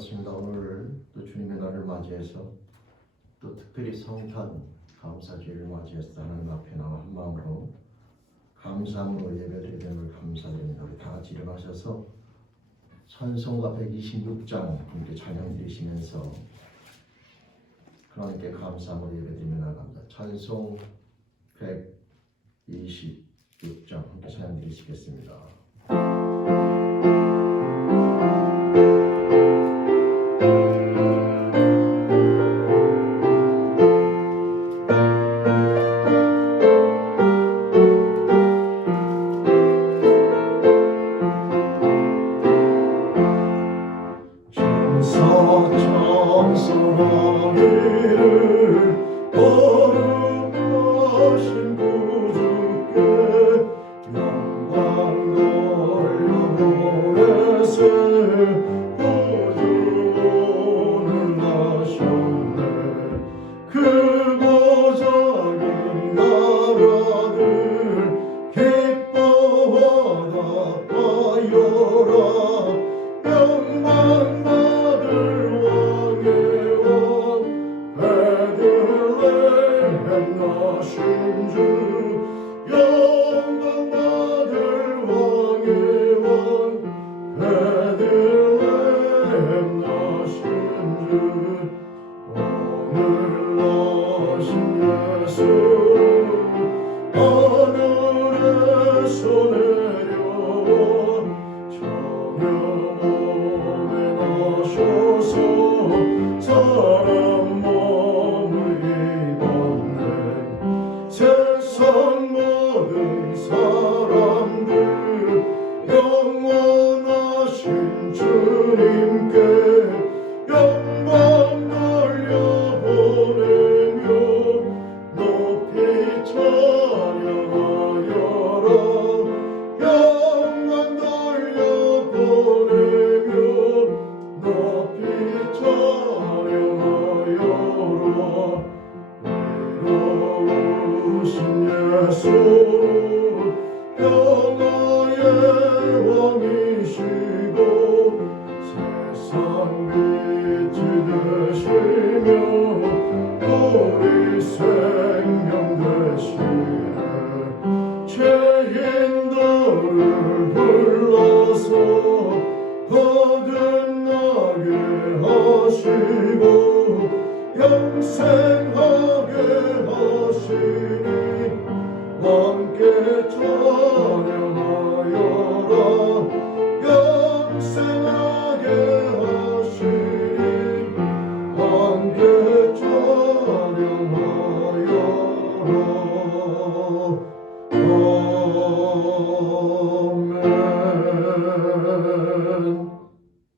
반갑습니다. 오늘 또 주님의 날을 맞이해서 또 특별히 성탄 감사주일을 맞이해서 하나님 앞에 나와 한 마음으로 감사함으로 예배드리게 됨을 감사드립니다. 우리 다 같이 일어나셔서 찬송가 126장 함께 찬양 드리시면서 하나님께 감사함으로 예배드리며 나갑니다. 찬송 126장 함께 찬양 드리시겠습니다.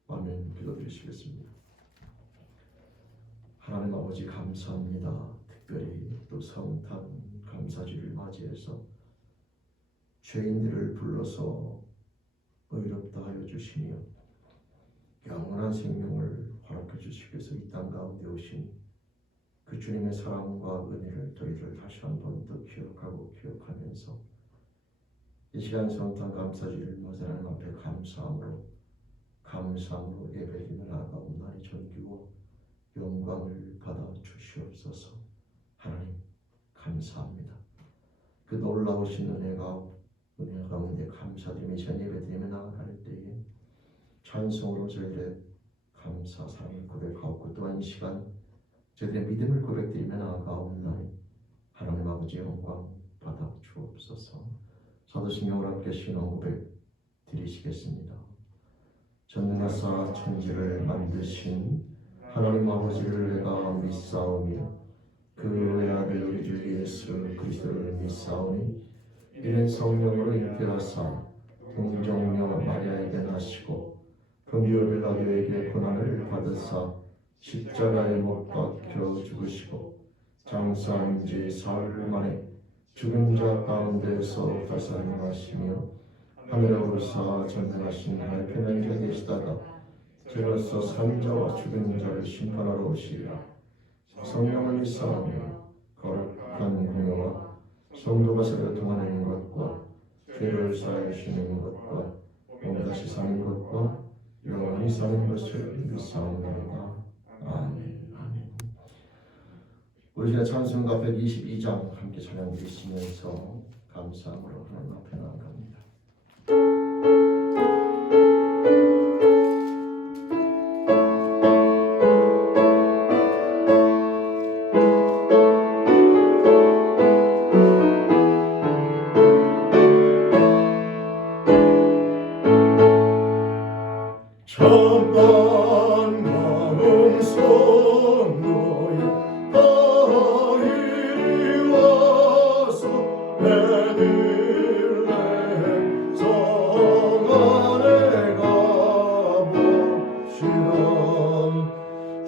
아멘. 기도드리시겠습니다. 하나님 아버지 감사합니다. 특별히 또 성탄 감사주를 맞이해서 죄인들을 불러서 의롭다 하여 주시며 영원한 생명을 허락해 주시기 위해서 이 땅 가운데 오신 그 주님의 사랑과 은혜를 저희들 다시 한번 더 기억하고 기억하면서 이 시간 성탄 감사주를 맞이하는 앞에 감사함으로 예배드리며 나아가옵나니 존귀와 영광을 받아 주시옵소서. 하나님 감사합니다. 그 놀라우신 은혜 가운데 감사드리며 전 예배드리며 나아갈 때에 찬송으로 저희들의 감사 사랑을 고백하옵고 또한 이 시간 저희들의 믿음을 고백드리며 나아가옵나니 하나님 아버지 영광 받아 주옵소서. 사도신경을 함께 신앙 고백 드리시겠습니다. 전능하사 천지를 만드신 하나님 아버지를 내가 믿사오며 그 외아들 우리 주 예수 그리스도를 믿사오니 이는 성령으로 잉태하사 동정녀 마리아에게 나시고 본디오 빌라도에게 고난을 받으사 십자가에 못 박혀 죽으시고 장사한 지 사흘 만에 죽은 자 가운데서 살아나시며 하늘에 오르사 전능하신 하나님 편안히 계시다가 저로서 산자와 죽은 자를 심판하러 오시리라. 성령을 믿사오며 거룩한 공효와 성도가 서로 통하는 것과 죄를 사하여 주시는 것과 몸 다시 사는 것과 영원히 사는 것을 믿사옵나이다. 아멘. 아멘. 우리 시간 찬송가 122장 함께 찬양 드리시면서 감사함으로 하나님 앞에 나아갑니다. 천만 마음속노에 다 이리 와서 베들레헴 성 안에 가봅시다.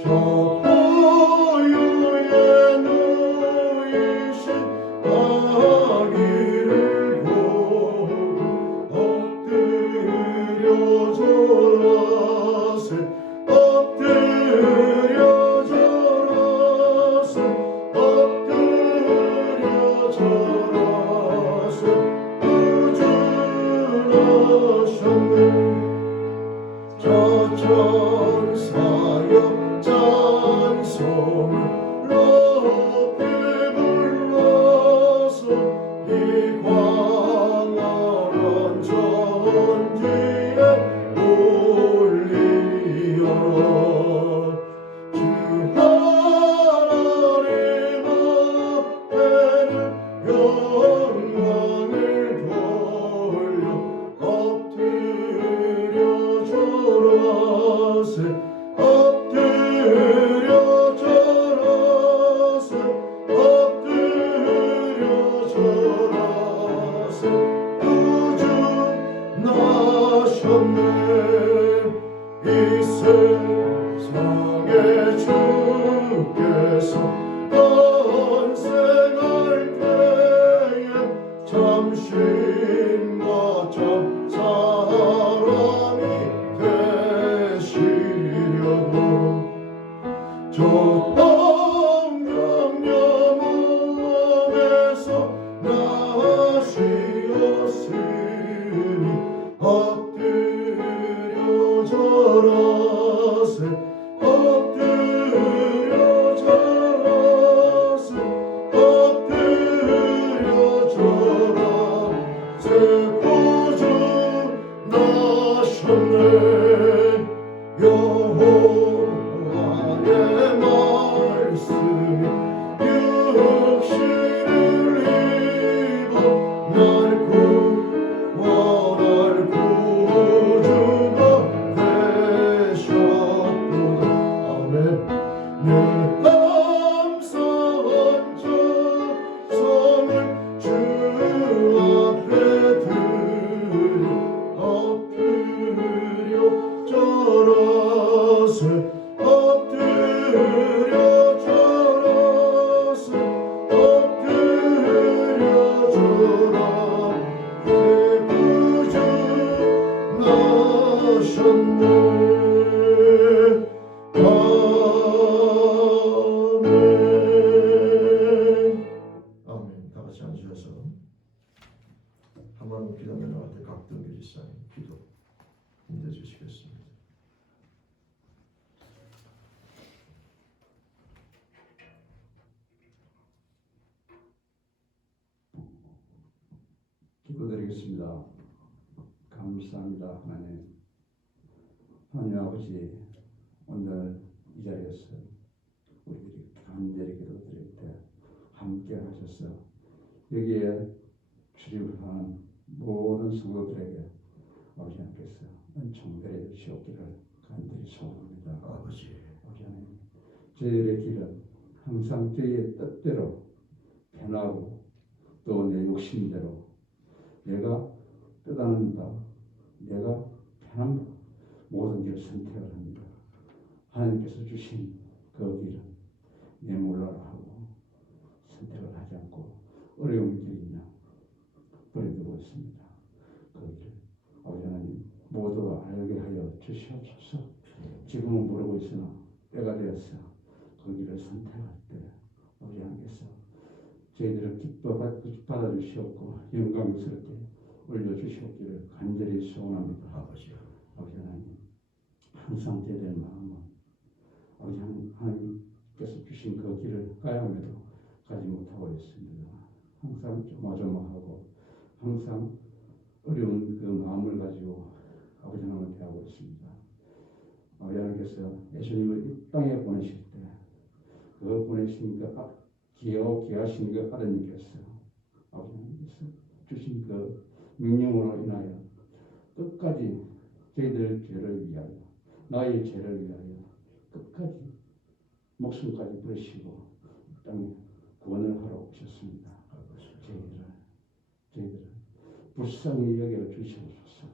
저 고요에 누이신 아기를 보고 엎드려 절하세 엎드려 절하세 엎드려 절하세 구주하셨네. 저 천사여 찬송을 높이 불러서 이 광활한 전지에 올리어라. 주 하나님 앞에는 영광을 돌려 엎드려 절하세 엎드려 절하세 엎드려 절하세 구주 나셨네. 이 세상에 주께서 탄생할 때에 참신과 참 사람이 되시려고 저 황금 영혼에서 나시었으니 엎드려 절하세 엎드려 절하세 엎드려 절하세 구주 나셨네. 여호와의 말씀이 육신을 입어 날 구원할 구주가 되셨도다. 아멘. 늘 감사한 찬송을 주 앞에 드려 엎드려 절하세 엎드려 절하세 엎드려 절하세 구주 나셨네. 아멘. 아멘. 다 같이 앉으셔서 한번 기도하며 나한테 각등기 지사님 기도 힘내 주시겠습니다. 기도드리겠습니다. 감사합니다. 하나님 아버지, 오늘 이 자리에서 우리들이 간절히 기도드릴 때 함께 하셔서 여기에 출입하는 모든 성도들에게 아버지 하나님께서 은총 내려 주시옵기를 간절히 소원합니다. 아버지 하나님, 저희들의 길은 항상 저희의 뜻대로 변하고 또 내 욕심대로 내가 뜻하는다, 내가 편한 모든 길을 선택을 합니다. 하나님께서 주신 그 길은 내몰라라 하고 선택을 하지 않고 어려운 길이냐 버려두고 있습니다. 그 길, 아버지 하나님 모두 알게 하여 주시옵소서. 지금은 모르고 있으나 때가 되어서 그 길을 선택할 때 아버지 하나님께서 저희들을 기뻐 받아주시옵고 영광스럽게 올려주시옵기를 간절히 소원합니다. 아버지 아버지 하나님, 항상 제들의 마음은 아버지 하나님께서 주신 그 길을 까야함에도 가지 못하고 있습니다. 항상 조마조마하고 항상 어려운 그 마음을 가지고 아버지 하나님을 대하고 있습니다. 아버지 하나님께서 예수님을 이 땅에 보내실 때 그 보내신 그 귀하신 그 아드님께서 아버지 하나님께서 주신 그 명령으로 인하여 끝까지 저희들 죄를 위하여 나의 죄를 위하여 끝까지 목숨까지 버리시고 땅에 구원을 하러 오셨습니다. 저희들을 불쌍히 여겨 주시옵소서.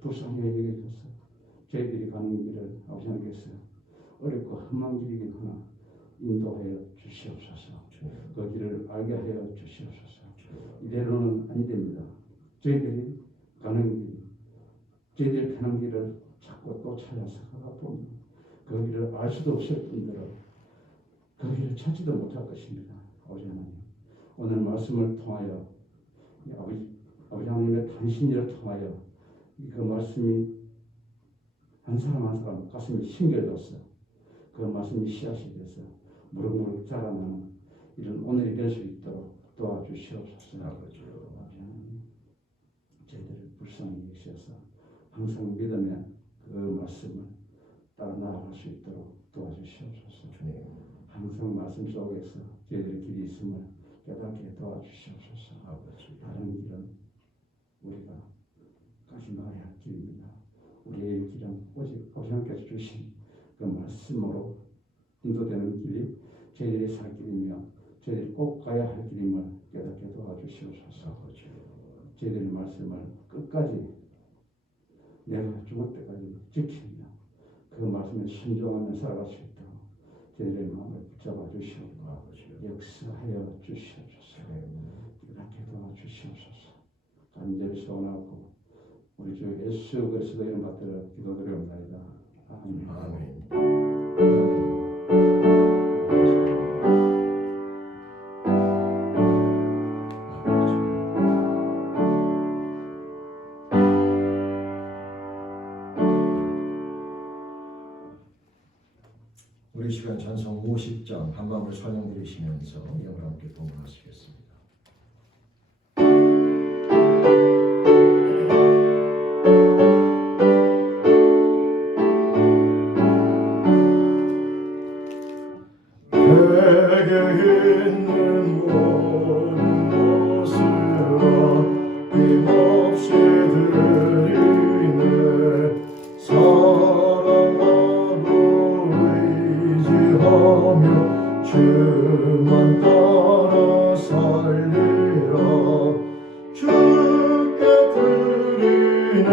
불쌍히 여겨 주셔서 저희들이 가는 길을 아버지 하나님께서 어렵고 험한 길이긴 하나 인도하여 주시옵소서. 그 길을 알게 하여 주시옵소서. 이대로는 아니 됩니다. 저희들이 가는 길, 저희들이 가는 길을 자꾸 또 찾아서 가다 보면 그 길을 알 수도 없을 뿐더러 그 길을 찾지도 못할 것입니다. 아버지 하나님, 오늘 말씀을 통하여 아버지 하나님의 단신일을 통하여 그 말씀이 한 사람 한 사람 가슴에 심겨져서 그 말씀이 씨앗이 돼서 무럭무럭 자라나는 이런 오늘이 될 수 있도록 도와주시옵소서. 아버지 하나님, 저희들을 불쌍히 여기셔서 항상 믿음의 그 말씀을 따라 나아갈 수 있도록 도와주시옵소서. 항상 말씀 속에서 저희들의 길이 있음을 깨닫게 도와주시옵소서. 다른 길은 우리가 가지 말아야 할 길입니다. 우리의 길은 오직 아버지 하나님께서 주신 그 말씀으로 인도되는 길이 저희들이 살 길이며 저희들이 꼭 가야 할 길임을 깨닫게 도와주시옵소서. 저희들의 말씀을 끝까지 내가 죽을 때까지 지키며 그 말씀에 순종하며 살아갈 수 있도록 저희들의 마음을 붙잡아 주시옵고 역사하여 주시옵소서. 깨닫게 도와주시옵소서. 간절히 소원하고 우리 주 예수 그리스도의 이름 받들어 기도드리옵나이다. 아멘. 우리 시간 찬송 50장 한마음을 찬양 드리시면서 영을 함께 봉헌하시겠습니다. 내게 있는 모든 것을 아낌없이 드리네. 사랑하고 의지하며 주만 따라 살리라. 주께 드리네.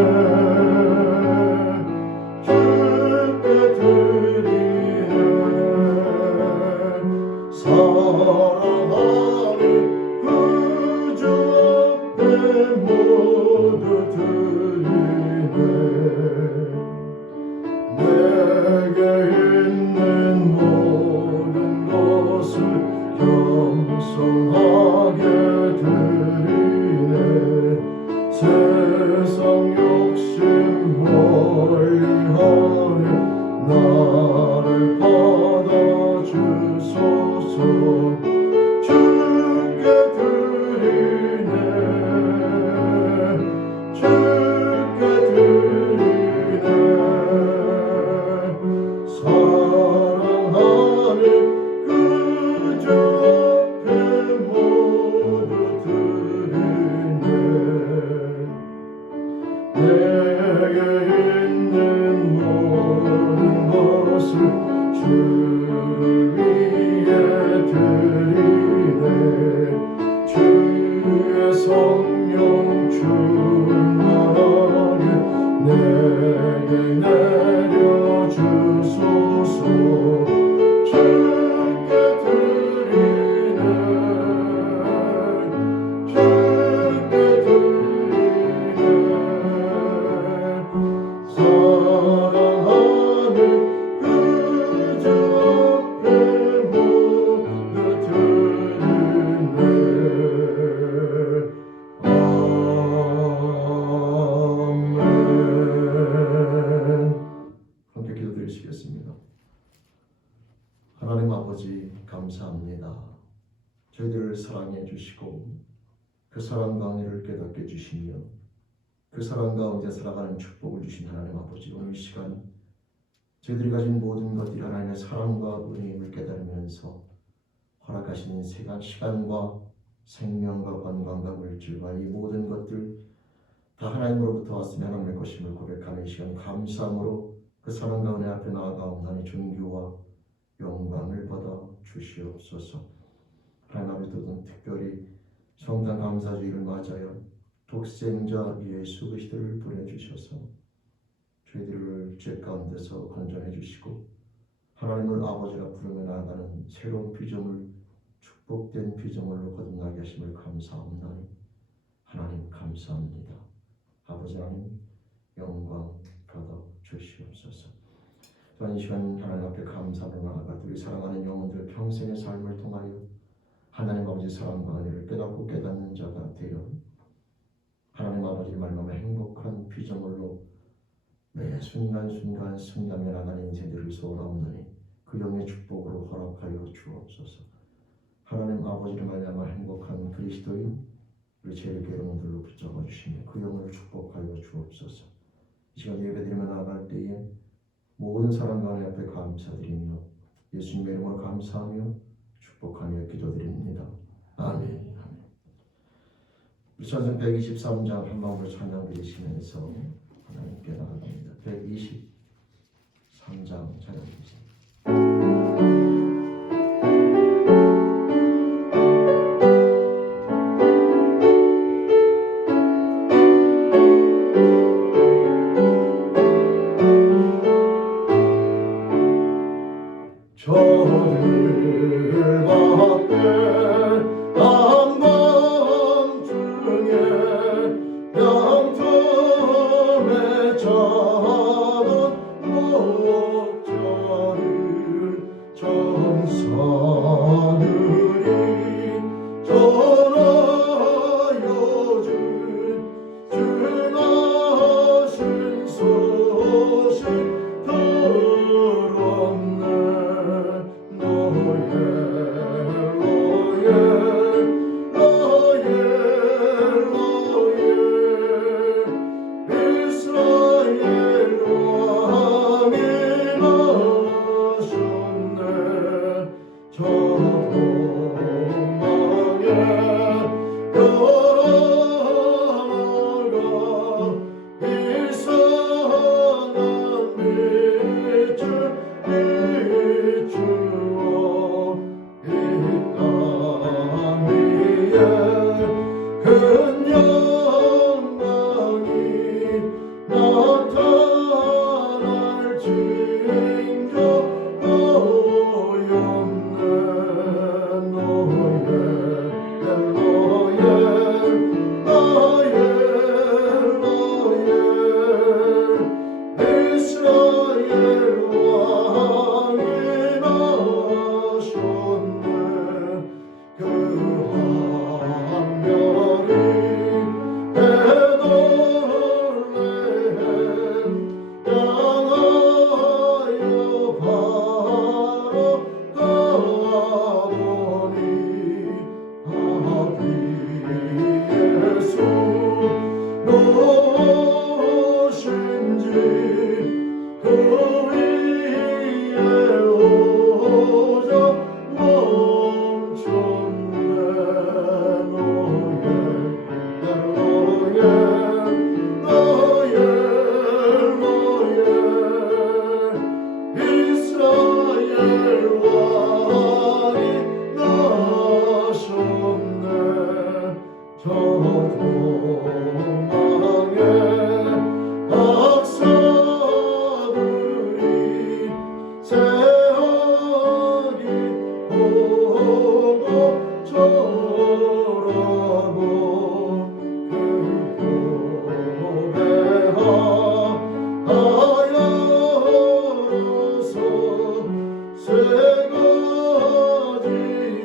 주께 드리네. 사랑하는 그 주 앞에 모두 드리네. 내게 있는 모든 것을 겸손하게 드리네. 세상 욕심 멀리하네. 나를 받아주소서. 주께 드리네. 주께 드리네. 사랑하는 그 주 앞에 모두 드리네. 내게 있는 모든 것을 주를 위해 드리네. 주의 성령 충만하게 내게 내려주소서. 주께 드리네. 주께 드리네. 사랑하는 그 주 하나님 아버지 감사합니다. 저희들을 사랑해 주시고 그 사랑과 은혜를 깨닫게 주시며 그 사랑 가운데 살아가는 축복을 주신 하나님 아버지, 오늘 이 시간 저희들이 가진 모든 것들이 하나님의 사랑과 은혜임을 깨달으면서 허락하시는 시간과 생명과 건강과 물질과 이 모든 것들 다 하나님으로부터 왔으면 하나님의 것임을 고백하는 이 시간 감사함으로 그 사랑과 은혜 앞에 나아가옵나니 존귀와 영광을 받아 주시옵소서. 하나님 아버지, 또 특별히 성탄 감사주일을 맞아요 독생자 예수 그리스도를 보내주셔서 저희들을 죄 가운데서 건져내 주시고 하나님을 아버지라 부르며 나아가는 새로운 비전을 축복된 비전으로 거듭나게 하심을 감사합나니 하나님 감사합니다. 아버지 하나님 영광 받아 주시옵소서. 또한 이 시간 하나님 앞에 감사로 나아가 우리 사랑하는 영혼들 평생의 삶을 통하여 하나님 아버지 사랑과 은혜를 깨닫고 깨닫는 자가 되어 하나님 아버지 말씀에 행복한 피조물로 매 순간순간 승리하며 나가는 인생들을 소원하옵나니 그 영의 축복으로 허락하여 주옵소서. 하나님 아버지를 말미암아 행복한 그리스도인 우리 제일교회 여러분들로 붙잡아 주시며 그 영을 축복하여 주옵소서. 이 시간 예배드리며 나아갈 때에 모든 사람과 은혜 앞에 감사드리며 예수님의 이름으로 감사하며 축복하며 기도드립니다. 아멘. 우리 찬송 123장 한 마음으로 찬양 드리시면서 하나님께 나아갑니다. 123장 찬양 드리십니다. 저를 받되 한밤중에 영통에 자는 목자를 천사들이 전하여준 주나신 소식 들었네. 큰 영광이 나타날 징조였네. 이스라엘 왕이 나셨네. 그 별이 베들레헴 향하여 바라가더니 아기 예수 누구신지 그 위에 오자 멈췄네. 이스라엘 왕이 나셨네. 저 도망의 박사들이 새하기 보고 절하고 그 고배하여서 세 가지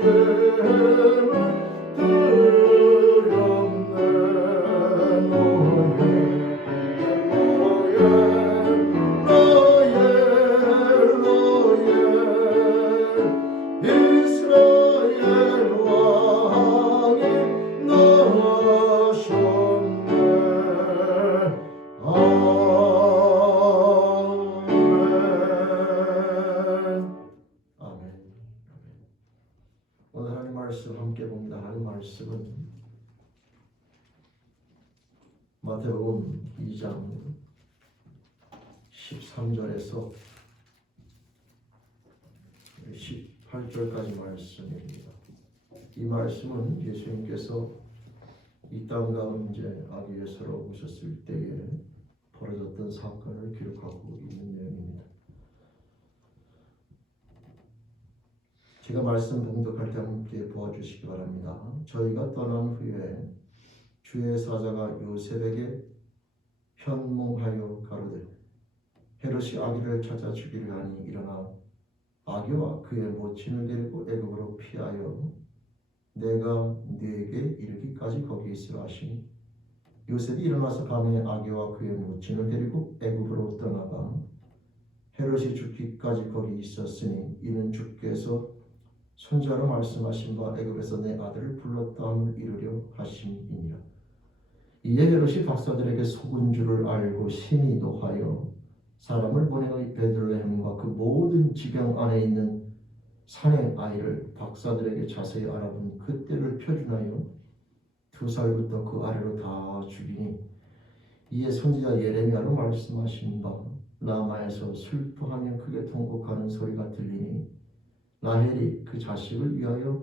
예물 드렸네. 말씀 함께 봅니다. 하나님 말씀은 마태복음 2장 13절에서 18절까지 말씀입니다. 이 말씀은 예수님께서 이 땅 가운데 아기 예수로 오셨을 때에 벌어졌던 사건을 기록하고 있는 내용입니다. 제가 말씀 봉독할 때 함께 도와주시기 바랍니다. 저희가 떠난 후에 주의 사자가 요셉에게 현몽하여 가로되 헤롯이 아기를 찾아 죽이려 하니 일어나 아기와 그의 모친을 데리고 애굽으로 피하여 내가 네게 이르기까지 거기 있으라 하시니 요셉이 일어나서 밤에 아기와 그의 모친을 데리고 애굽으로 떠나가 헤롯이 죽기까지 거기 있었으니 이는 주께서 선지자로 말씀하신 바 애굽에서 내 아들을 불렀다 함을 이루려 하심이니라. 이에 헤롯이 박사들에게 속은 줄을 알고 심히 노하여 사람을 보내어 베들레헴과 그 모든 지경 안에 있는 산의 아이를 박사들에게 자세히 알아본 그때를 표준하여 2살부터 그 아래로 다 죽이니 이에 선지자 예레미야로 말씀하신 바 라마에서 슬퍼하며 크게 통곡하는 소리가 들리니 라헬이 그 자식을 위하여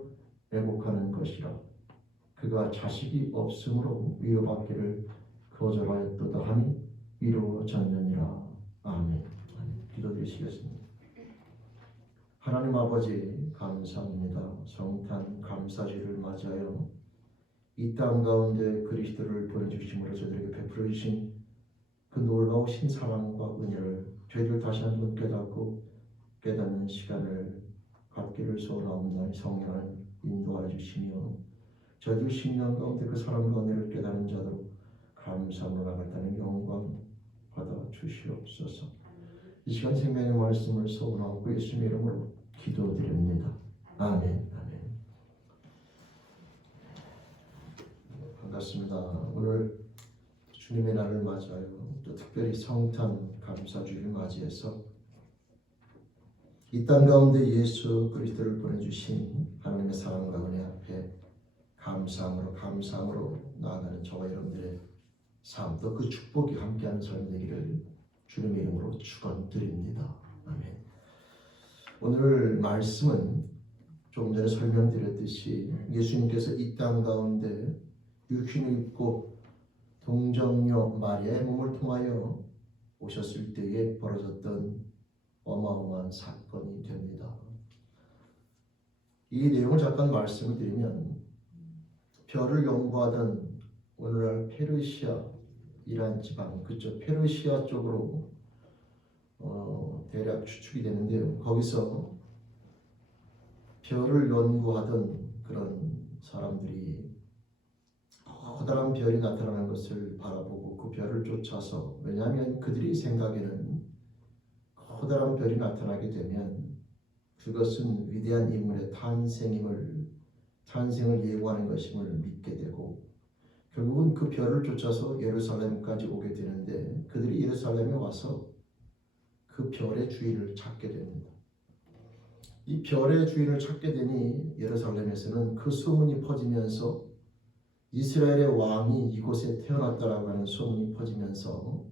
애곡하는 것이라. 그가 자식이 없으므로 위로받기를 거절하였도다 하니 이루어졌느니라. 아멘. 기도드리시겠습니다. 하나님 아버지 감사합니다. 성탄 감사주를 맞이하여 이 땅 가운데 그리스도를 보내주심으로 저들에게 베풀어 주신 그 놀라우신 사랑과 은혜를 저희들 다시 한번 깨닫고 깨닫는 시간을 갖기를 소원하옵나니 성령을 인도하여 주시며 저희들 심령 가운데 그 사랑과 은혜를 깨닫는 자도 감사함으로 나갔다는 영광 받아 주시옵소서. 이 시간 생명의 말씀을 소원하고 예수님의 이름으로 기도드립니다. 아멘. 아멘. 반갑습니다. 오늘 주님의 날을 맞이하여 또 특별히 성탄 감사주를 맞이해서 이 땅 가운데 예수 그리스도를 보내주신 하나님의 사랑과 은혜 앞에 감사함으로 나아가는 저와 여러분들의 삶, 또 그 축복이 함께하는 삶 되기를 주님의 이름으로 축원드립니다. 아멘. 오늘 말씀은 조금 전에 설명드렸듯이 예수님께서 이 땅 가운데 육신을 입고 동정녀 마리아의 몸을 통하여 오셨을 때에 벌어졌던 어마어마한 사건이 됩니다. 이 내용을 잠깐 말씀을 드리면 별을 연구하던 오늘날 페르시아 이란 지방 그쪽 페르시아 쪽으로 대략 추측이 되는데요. 거기서 별을 연구하던 그런 사람들이 커다란 별이 나타나는 것을 바라보고 그 별을 쫓아서, 왜냐하면 그들이 생각에는 커다란 별이 나타나게 되면 그것은 위대한 인물의 탄생을 예고하는 것임을 믿게 되고 결국은 그 별을 쫓아서 예루살렘까지 오게 되는데 그들이 예루살렘에 와서 그 별의 주인을 찾게 됩니다. 이 별의 주인을 찾게 되니 예루살렘에서는 그 소문이 퍼지면서 이스라엘의 왕이 이곳에 태어났다라고 하는 소문이 퍼지면서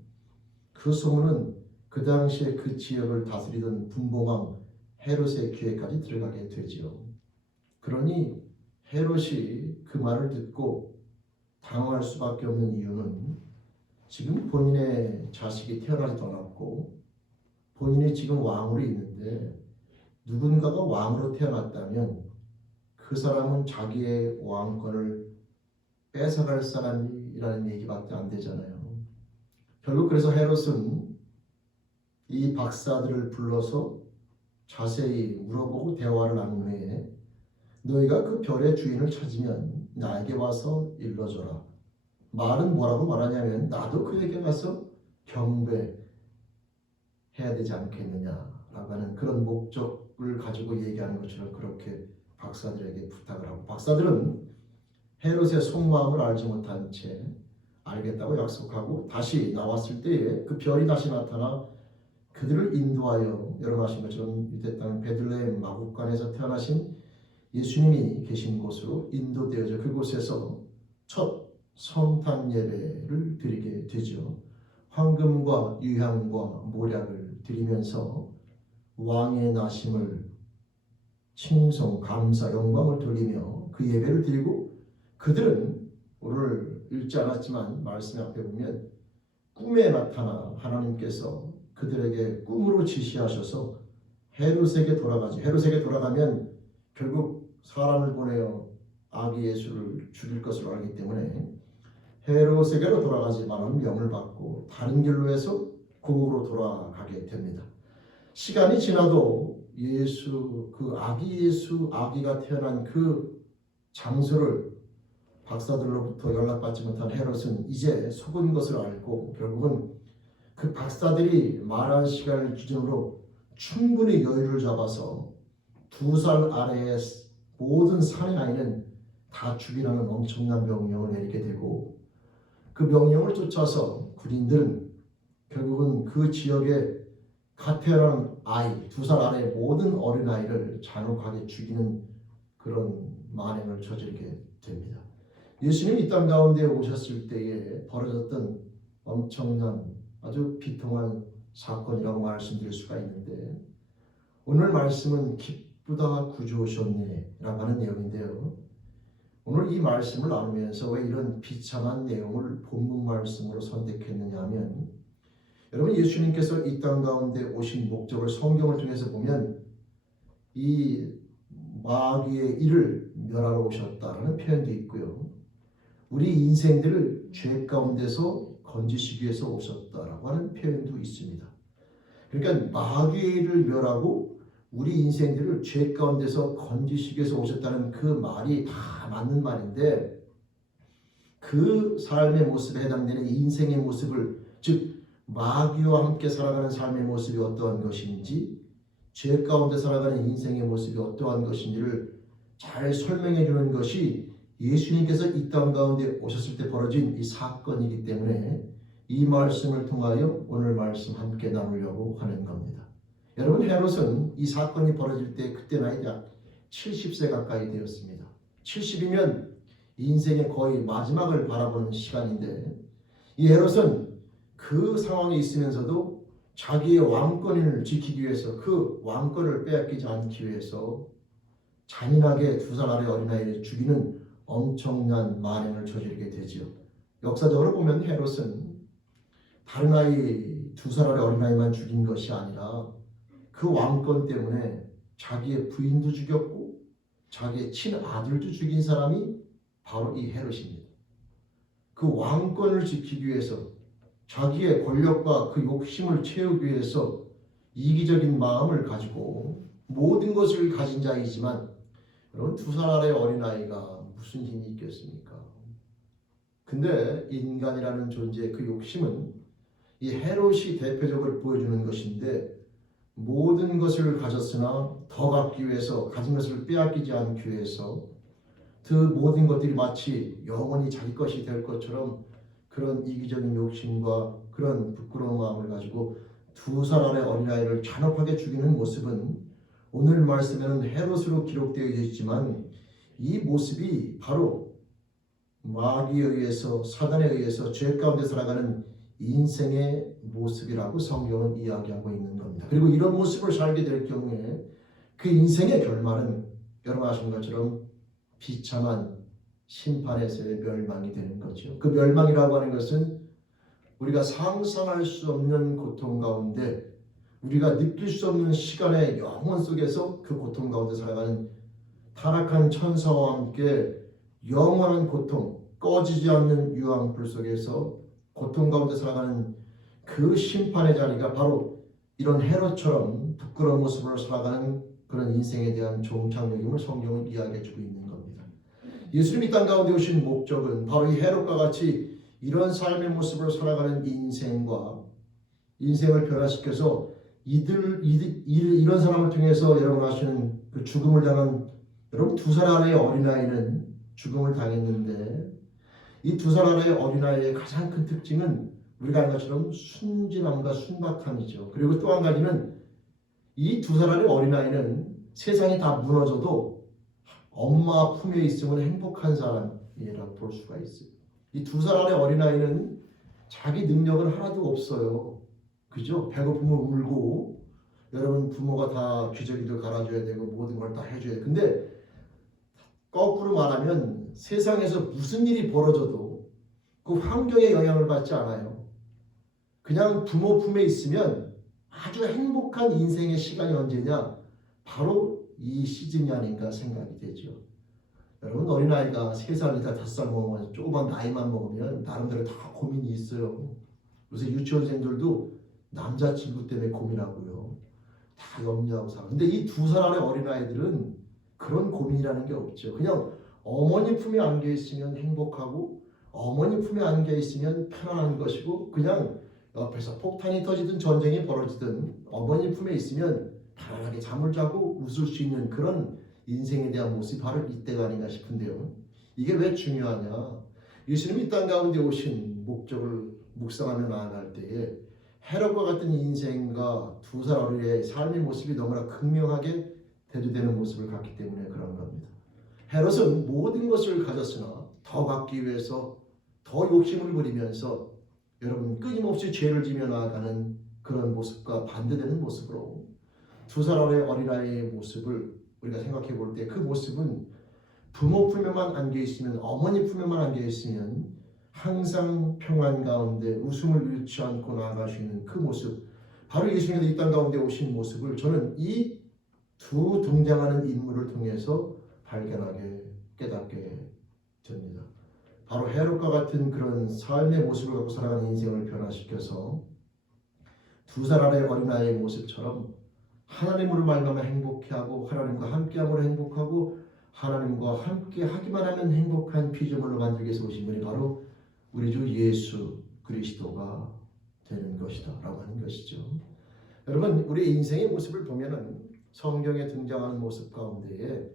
그 소문은 그 당시에 그 지역을 다스리던 분봉왕 헤롯의 귀에까지 들어가게 되지요. 그러니 헤롯이 그 말을 듣고 당황할 수밖에 없는 이유는 지금 본인의 자식이 태어나지도 않았고 본인이 지금 왕으로 있는데 누군가가 왕으로 태어났다면 그 사람은 자기의 왕권을 뺏어갈 사람이라는 얘기밖에 안 되잖아요. 결국 그래서 헤롯은 이 박사들을 불러서 자세히 물어보고 대화를 나눈 후에 너희가 그 별의 주인을 찾으면 나에게 와서 일러줘라. 말은 뭐라고 말하냐면 나도 그에게 가서 경배해야 되지 않겠느냐라고 하는 그런 목적을 가지고 얘기하는 것처럼 그렇게 박사들에게 부탁을 하고 박사들은 헤롯의 속마음을 알지 못한 채 알겠다고 약속하고 다시 나왔을 때에 그 별이 다시 나타나 그들을 인도하여 여러분 아신 것처럼 유대 땅 베들레헴 마국간에서 태어나신 예수님이 계신 곳으로 인도되어져 그곳에서 첫 성탄 예배를 드리게 되죠. 황금과 유향과 모략을 드리면서 왕의 나심을 칭송, 감사, 영광을 돌리며 그 예배를 드리고, 그들은 오늘 읽지 않았지만 말씀 앞에 보면 꿈에 나타나 하나님께서 그들에게 꿈으로 지시하셔서 헤롯에게 돌아가지. 헤롯에게 돌아가면 결국 사람을 보내어 아기 예수를 죽일 것으로 알기 때문에 헤롯에게로 돌아가지만 명을 받고 다른 길로 해서 고국으로 돌아가게 됩니다. 시간이 지나도 예수, 그 아기 예수, 아기가 태어난 그 장소를 박사들로부터 연락받지 못한 헤롯은 이제 속은 것을 알고 결국은 그 박사들이 말한 시간을 기준으로 충분히 여유를 잡아서 2살 아래의 모든 사내아이는 다 죽이라는 엄청난 명령을 내리게 되고, 그 명령을 쫓아서 군인들은 결국은 그 지역에 갓 태어난 아이, 2살 아래의 모든 어린아이를 잔혹하게 죽이는 그런 만행을 저지르게 됩니다. 예수님이 이 땅 가운데 오셨을 때에 벌어졌던 엄청난 아주 비통한 사건이라고 말씀드릴 수가 있는데, 오늘 말씀은 기쁘다 구주오셨네 라고 하는 내용인데요. 오늘 이 말씀을 나누면서 왜 이런 비참한 내용을 본문 말씀으로 선택했느냐 하면, 여러분, 예수님께서 이 땅 가운데 오신 목적을 성경을 통해서 보면 이 마귀의 일을 멸하러 오셨다라는 표현도 있고요, 우리 인생들을 죄 가운데서 건지시기 위해서 오셨다라고 하는 표현도 있습니다. 그러니까 마귀의 일을 멸하고 우리 인생들을 죄 가운데서 건지시기 위해서 오셨다는 그 말이 다 맞는 말인데, 그 삶의 모습에 해당되는 인생의 모습을, 즉 마귀와 함께 살아가는 삶의 모습이 어떠한 것인지, 죄 가운데 살아가는 인생의 모습이 어떠한 것인지를 잘 설명해 주는 것이 예수님께서 이 땅 가운데 오셨을 때 벌어진 이 사건이기 때문에 이 말씀을 통하여 오늘 말씀 함께 나누려고 하는 겁니다. 여러분, 헤롯은 이 사건이 벌어질 때 그때 나이가 70세 가까이 되었습니다. 70이면 인생의 거의 마지막을 바라보는 시간인데, 이 헤롯은 그 상황에 있으면서도 자기의 왕권을 지키기 위해서, 그 왕권을 빼앗기지 않기 위해서 잔인하게 2살 아래 어린아이를 죽이는 엄청난 만행을 저지르게 되지요. 역사적으로 보면 헤롯은 다른 아이, 2살 아래 어린아이만 죽인 것이 아니라 그 왕권 때문에 자기의 부인도 죽였고 자기의 친아들도 죽인 사람이 바로 이 헤롯입니다. 그 왕권을 지키기 위해서, 자기의 권력과 그 욕심을 채우기 위해서 이기적인 마음을 가지고 모든 것을 가진 자이지만, 여러분, 2살 아래 어린아이가 무슨 힘이 있겠습니까? 근데 인간이라는 존재의 그 욕심은 이 헤롯이 대표적으로 보여주는 것인데, 모든 것을 가졌으나 더 갖기 위해서, 가진 것을 빼앗기지 않기 위해서 그 모든 것들이 마치 영원히 자기 것이 될 것처럼 그런 이기적인 욕심과 그런 부끄러운 마음을 가지고 2살 아래 어린아이를 잔혹하게 죽이는 모습은 오늘 말씀에는 헤롯으로 기록되어 있지만, 이 모습이 바로 마귀에 의해서, 사단에 의해서 죄 가운데 살아가는 인생의 모습이라고 성경은 이야기하고 있는 겁니다. 그리고 이런 모습을 살게 될 경우에 그 인생의 결말은 여러분 아시는 것처럼 비참한 심판에서의 멸망이 되는 거죠. 그 멸망이라고 하는 것은 우리가 상상할 수 없는 고통 가운데, 우리가 느낄 수 없는 시간의 영원 속에서 그 고통 가운데 살아가는 타락한 천사와 함께 영원한 고통, 꺼지지 않는 유황불 속에서 고통 가운데 살아가는 그 심판의 자리가 바로 이런 헤롯처럼 부끄러운 모습으로 살아가는 그런 인생에 대한 종착역임을 성경은 이야기해주고 있는 겁니다. 예수님이 땅 가운데 오신 목적은 바로 이 헤롯과 같이 이런 삶의 모습으로 살아가는 인생과 인생을 변화시켜서 이런 사람을 통해서 여러분 아시는 그 죽음을 당한, 여러분 2살 아래의 어린아이는 죽음을 당했는데, 이 2살 아래의 어린아이의 가장 큰 특징은 우리가 아는 것처럼 순진함과 순박함이죠. 그리고 또 한 가지는 이 2살 아래의 어린아이는 세상이 다 무너져도 엄마 품에 있으면 행복한 사람이라고 볼 수가 있어요. 이 2살의 어린아이는 자기 능력은 하나도 없어요. 그죠? 배고프면 울고, 여러분 부모가 다 기저귀도 갈아줘야 되고 모든 걸 다 해줘야 돼요. 근데 거꾸로 말하면 세상에서 무슨 일이 벌어져도 그 환경에 영향을 받지 않아요. 그냥 부모 품에 있으면 아주 행복한 인생의 시간이 언제냐? 바로 이 시즌이 아닌가 생각이 되죠. 여러분 어린아이가 3살이다 5살 먹으면 조그만 나이만 먹으면 나름대로 다 고민이 있어요. 요새 유치원생들도 남자친구 때문에 고민하고요. 다 염려하고 살아. 근데 이 2살 안의 어린아이들은 그런 고민이라는 게 없죠. 그냥 어머니 품에 안겨 있으면 행복하고 어머니 품에 안겨 있으면 편안한 것이고 그냥 옆에서 폭탄이 터지든 전쟁이 벌어지든 어머니 품에 있으면 편안하게 잠을 자고 웃을 수 있는 그런 인생에 대한 모습이 바로 이때가 아닌가 싶은데요. 이게 왜 중요하냐? 예수님이 이 땅 가운데 오신 목적을 묵상하며 나아갈 때에 헤롯과 같은 인생과 2살 어린이의 삶의 모습이 너무나 극명하게 대두되는 모습을 갖기 때문에 그런 겁니다. 헤롯은 모든 것을 가졌으나 더 갖기 위해서 더 욕심을 부리면서 여러분 끊임없이 죄를 지며 나아가는 그런 모습과 반대되는 모습으로 2살 어린아이의 모습을 우리가 생각해 볼 때 그 모습은 부모 품에만 안겨 있으면 어머니 품에만 안겨 있으면 항상 평안 가운데 웃음을 잃지 않고 나아갈 수 있는 그 모습 바로 예수님이 이 땅 가운데 오신 모습을 저는 이 두 등장하는 인물을 통해서 발견하게 깨닫게 됩니다. 바로 헤롯과 같은 그런 삶의 모습을 갖고 살아가는 인생을 변화시켜서 2살 아래 어린아이의 모습처럼 하나님으로 말미암아 행복해하고 하나님과 함께함으로 행복하고 하나님과 함께 하기만 하면 행복한 피조물로 만들기 위해서 오신 분이 바로 우리 주 예수 그리스도가 되는 것이다 라고 하는 것이죠. 여러분 우리 인생의 모습을 보면은 성경에 등장하는 모습 가운데에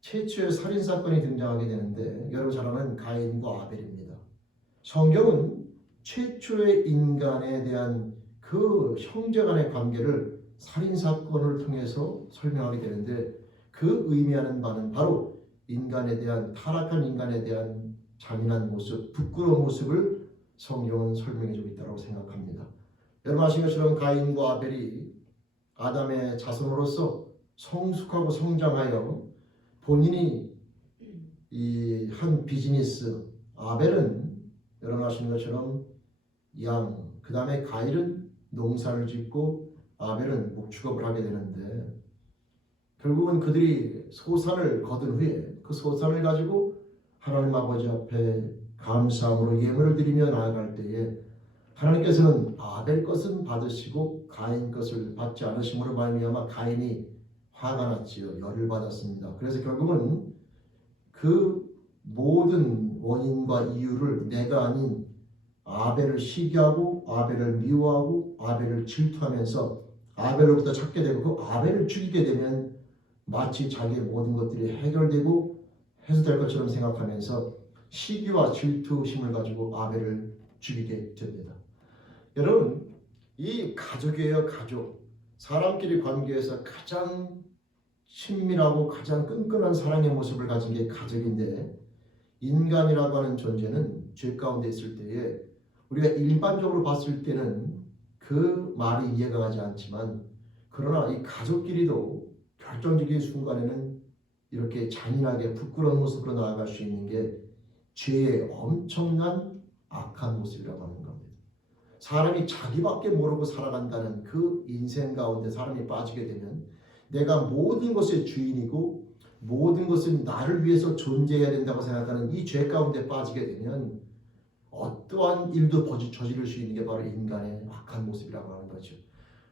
최초의 살인사건이 등장하게 되는데 여러분 잘 아는 가인과 아벨입니다. 성경은 최초의 인간에 대한 그 형제간의 관계를 살인사건을 통해서 설명하게 되는데 그 의미하는 바는 바로 인간에 대한 타락한 인간에 대한 잔인한 모습, 부끄러운 모습을 성경은 설명해 주고 있다고 생각합니다. 여러분 아시는 것처럼 가인과 아벨이 아담의 자손으로서 성숙하고 성장하여 본인이 이 한 비즈니스 아벨은 여러분 아시는 것처럼 양, 그 다음에 가인은 농사를 짓고 아벨은 목축업을 하게 되는데 결국은 그들이 소산을 거둔 후에 그 소산을 가지고 하나님 아버지 앞에 감사함으로 예물을 드리며 나아갈 때에 하나님께서는 아벨 것은 받으시고 가인 것을 받지 않으심으로 말미암아 가인이 화가 났지요. 열을 받았습니다. 그래서 결국은 그 모든 원인과 이유를 내가 아닌 아벨을 시기하고 아벨을 미워하고 아벨을 질투하면서 아벨로부터 찾게 되고 그 아벨을 죽이게 되면 마치 자기의 모든 것들이 해결되고 해소될 것처럼 생각하면서 시기와 질투심을 가지고 아벨을 죽이게 됩니다. 여러분 이 가족이에요. 가족. 사람끼리 관계에서 가장 친밀하고 가장 끈끈한 사랑의 모습을 가진 게 가족인데 인간이라고 하는 존재는 죄 가운데 있을 때에 우리가 일반적으로 봤을 때는 그 말이 이해가 가지 않지만 그러나 이 가족끼리도 결정적인 순간에는 이렇게 잔인하게 부끄러운 모습으로 나아갈 수 있는 게 죄의 엄청난 악한 모습이라고 하는 겁니다. 사람이 자기밖에 모르고 살아간다는 그 인생 가운데 사람이 빠지게 되면 내가 모든 것의 주인이고 모든 것은 나를 위해서 존재해야 된다고 생각하는 이 죄 가운데 빠지게 되면 어떠한 일도 저지를 수 있는 게 바로 인간의 악한 모습이라고 하는 거죠.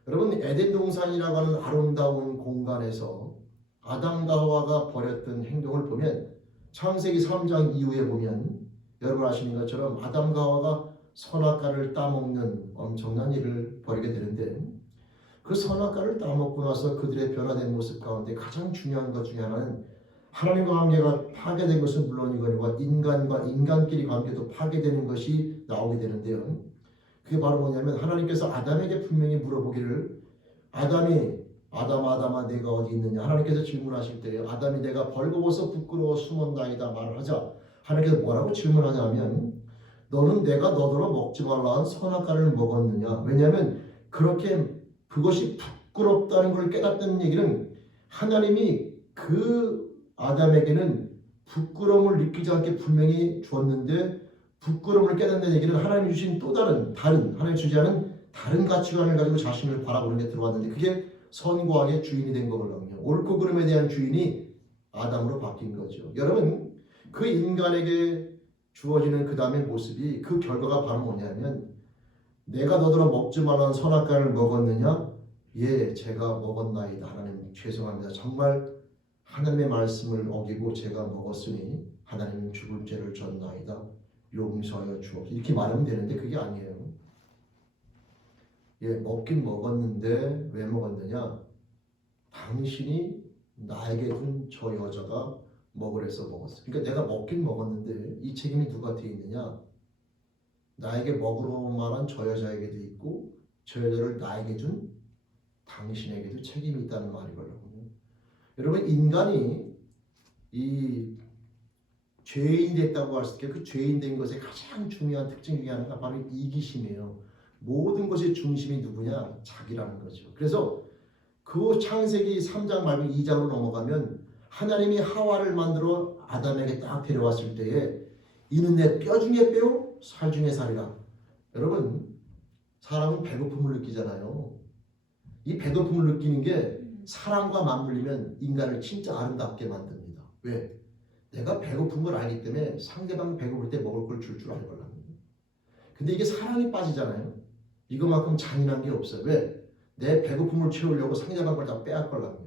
여러분 에덴 동산이라고 하는 아름다운 공간에서 아담과 하와가 벌였던 행동을 보면 창세기 3장 이후에 보면 여러분 아시는 것처럼 아담과 하와가 선악과를 따먹는 엄청난 일을 벌이게 되는데 그 선악과를 따먹고 나서 그들의 변화된 모습 가운데 가장 중요한 것 중에 하나는 하나님과 관계가 파괴된 것은 물론이거니와 인간과 인간끼리 관계도 파괴되는 것이 나오게 되는데요. 그게 바로 뭐냐면 하나님께서 아담에게 분명히 물어보기를 아담이 아담아 내가 어디 있느냐. 하나님께서 질문하실 때 아담이 내가 벌거벗어 부끄러워 숨었나이다 말을 하자 하나님께서 뭐라고 질문하냐면 너는 내가 너더러 먹지 말라 한 선악과를 먹었느냐. 왜냐하면 그렇게 그것이 부끄럽다는 걸 깨닫는 얘기는 하나님이 그 아담에게는 부끄러움을 느끼지 않게 분명히 주었는데 부끄러움을 깨닫는 얘기는 하나님이 주신 또 다른 하나님이 주지 않은 다른 가치관을 가지고 자신을 바라보는 게 들어왔는데 그게 선과 악의 주인이 된 거거든요. 옳고 그름에 대한 주인이 아담으로 바뀐 거죠. 여러분 그 인간에게 주어지는 그 다음의 모습이 그 결과가 바로 뭐냐면 내가 너더러 먹지 말라는 선악과를 먹었느냐? 예, 제가 먹었나이다. 하나님 죄송합니다. 정말 하나님의 말씀을 어기고 제가 먹었으니 하나님 죽을 죄를 졌나이다. 용서하여 주옵소서. 이렇게 말하면 되는데 그게 아니에요. 예, 먹긴 먹었는데 왜 먹었느냐? 당신이 나에게 준 저 여자가 먹으래서 먹었어. 그러니까 내가 먹긴 먹었는데 이 책임이 누구한테 있느냐? 나에게 먹으러 만한 저 여자에게도 있고 저 여자를 나에게 준 당신에게도 책임이 있다는 말이거든요. 여러분 인간이 이 죄인이 됐다고 할 수 있게 그 죄인 된 것의 가장 중요한 특징 중에 하나가 바로 이기심이에요. 모든 것의 중심이 누구냐? 자기라는 거죠. 그래서 그 창세기 3장 말고 2장으로 넘어가면 하나님이 하와를 만들어 아담에게 딱 데려왔을 때에 이는 내 뼈 중에 뼈요 살 중에 살이라. 여러분 사람은 배고픔을 느끼잖아요. 이 배고픔을 느끼는 게 사랑과 맞물리면 인간을 진짜 아름답게 만듭니다. 왜? 내가 배고픈 걸 알기 때문에 상대방 배고플 때 먹을 걸 줄 알거든요. 근데 이게 사랑이 빠지잖아요. 이거만큼 잔인한 게 없어요. 왜? 내 배고픔을 채우려고 상대방 걸 다 빼앗거든요.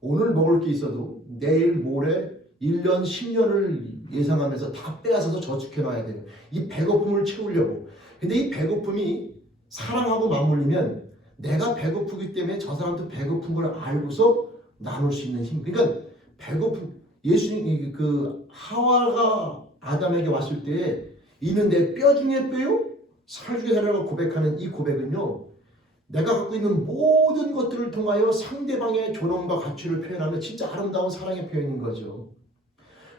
오늘 먹을 게 있어도 내일 모레 1년 10년을 예상하면서 다 빼앗아서 저축해 놔야 돼요. 이 배고픔을 채우려고. 근데 이 배고픔이 사랑하고 맞물리면 내가 배고프기 때문에 저 사람도 배고픈 걸 알고서 나눌 수 있는 힘. 그러니까 배고픔 예수님 그 하와가 아담에게 왔을 때 이는 내 뼈 중에 뼈요 살 중에 살이라고 고백하는 이 고백은요. 내가 갖고 있는 모든 것들을 통하여 상대방의 존엄과 가치를 표현하는 진짜 아름다운 사랑의 표현인 거죠.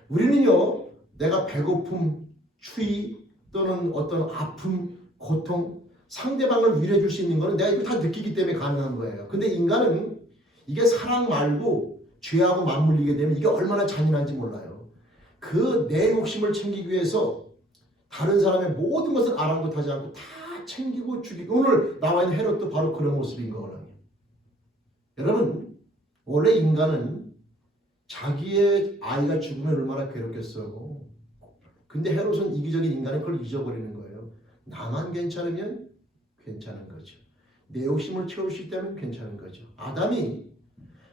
우리는요. 내가 배고픔, 추위 또는 어떤 아픔, 고통 상대방을 위로해 줄 수 있는 거는 내가 이거 다 느끼기 때문에 가능한 거예요. 근데 인간은 이게 사랑 말고 죄하고 맞물리게 되면 이게 얼마나 잔인한지 몰라요. 그 내 욕심을 챙기기 위해서 다른 사람의 모든 것을 아랑곳하지 않고 다 챙기고 죽이고 오늘 나와 있는 헤롯도 바로 그런 모습인 거거든요. 여러분 원래 인간은 자기의 아이가 죽으면 얼마나 괴롭겠어요. 근데 헤롯은 이기적인 인간은 그걸 잊어버리는 거예요. 나만 괜찮으면 괜찮은 거죠. 내 욕심을 채울 수 있다면 괜찮은 거죠. 아담이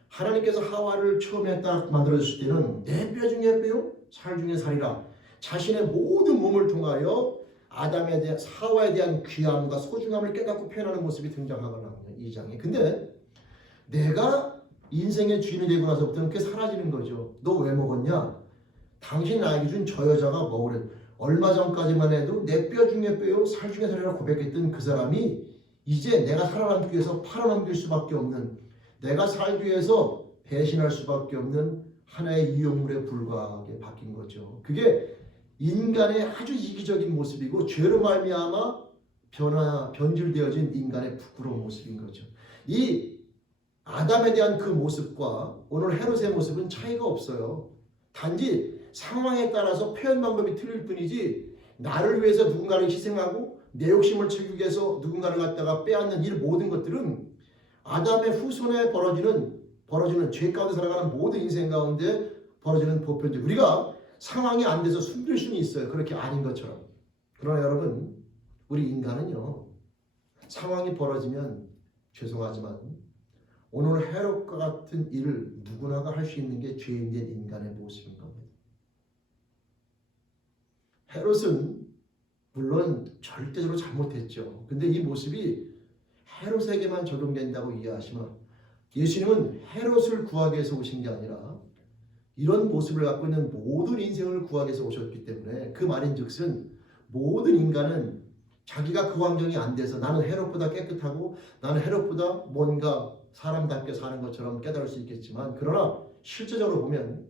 하나님께서 하와를 처음에 딱 만들어줬을 때는 내 뼈 중에 뼈요 살 중에 살이라 자신의 모든 몸을 통하여 아담에 대한 하와에 대한 귀함과 소중함을 깨닫고 표현하는 모습이 등장하거든요. 2장에. 근데 내가 인생의 주인이 되고 나서부터는 그게 사라지는 거죠. 너 왜 먹었냐? 당신이 나에게 준 저 여자가 먹으래. 얼마 전까지만 해도 내 뼈 중에 뼈요 살 중에 살이라고 고백했던 그 사람이 이제 내가 살아남기 위해서 팔아넘길 수밖에 없는 내가 살기 위해서 배신할 수밖에 없는 하나의 이용물에 불과하게 바뀐 거죠. 그게 인간의 아주 이기적인 모습이고 죄로 말미암아 변질되어진 인간의 부끄러운 모습인 거죠. 이 아담에 대한 그 모습과 오늘 헤롯의 모습은 차이가 없어요. 단지 상황에 따라서 표현 방법이 틀릴 뿐이지 나를 위해서 누군가를 희생하고 내 욕심을 채우기 위해서 누군가를 갖다가 빼앗는 이 모든 것들은 아담의 후손에 벌어지는 죄 가운데 살아가는 모든 인생 가운데 벌어지는 보편적 우리가 상황이 안 돼서 숨길 수는 있어요. 그렇게 아닌 것처럼. 그러나 여러분 우리 인간은요. 상황이 벌어지면 죄송하지만 오늘 헤롯과 같은 일을 누구나가 할 수 있는 게 죄인된 인간의 모습인 겁니다. 헤롯은 물론 절대적으로 잘못했죠. 근데 이 모습이 헤롯에게만 적용된다고 이해하시면 예수님은 헤롯을 구하기 위해서 오신 게 아니라 이런 모습을 갖고 있는 모든 인생을 구하기 위해서 오셨기 때문에 그 말인즉슨 모든 인간은 자기가 그 환경이 안 돼서 나는 헤롯보다 깨끗하고 나는 헤롯보다 뭔가 사람답게 사는 것처럼 깨달을 수 있겠지만 그러나 실제적으로 보면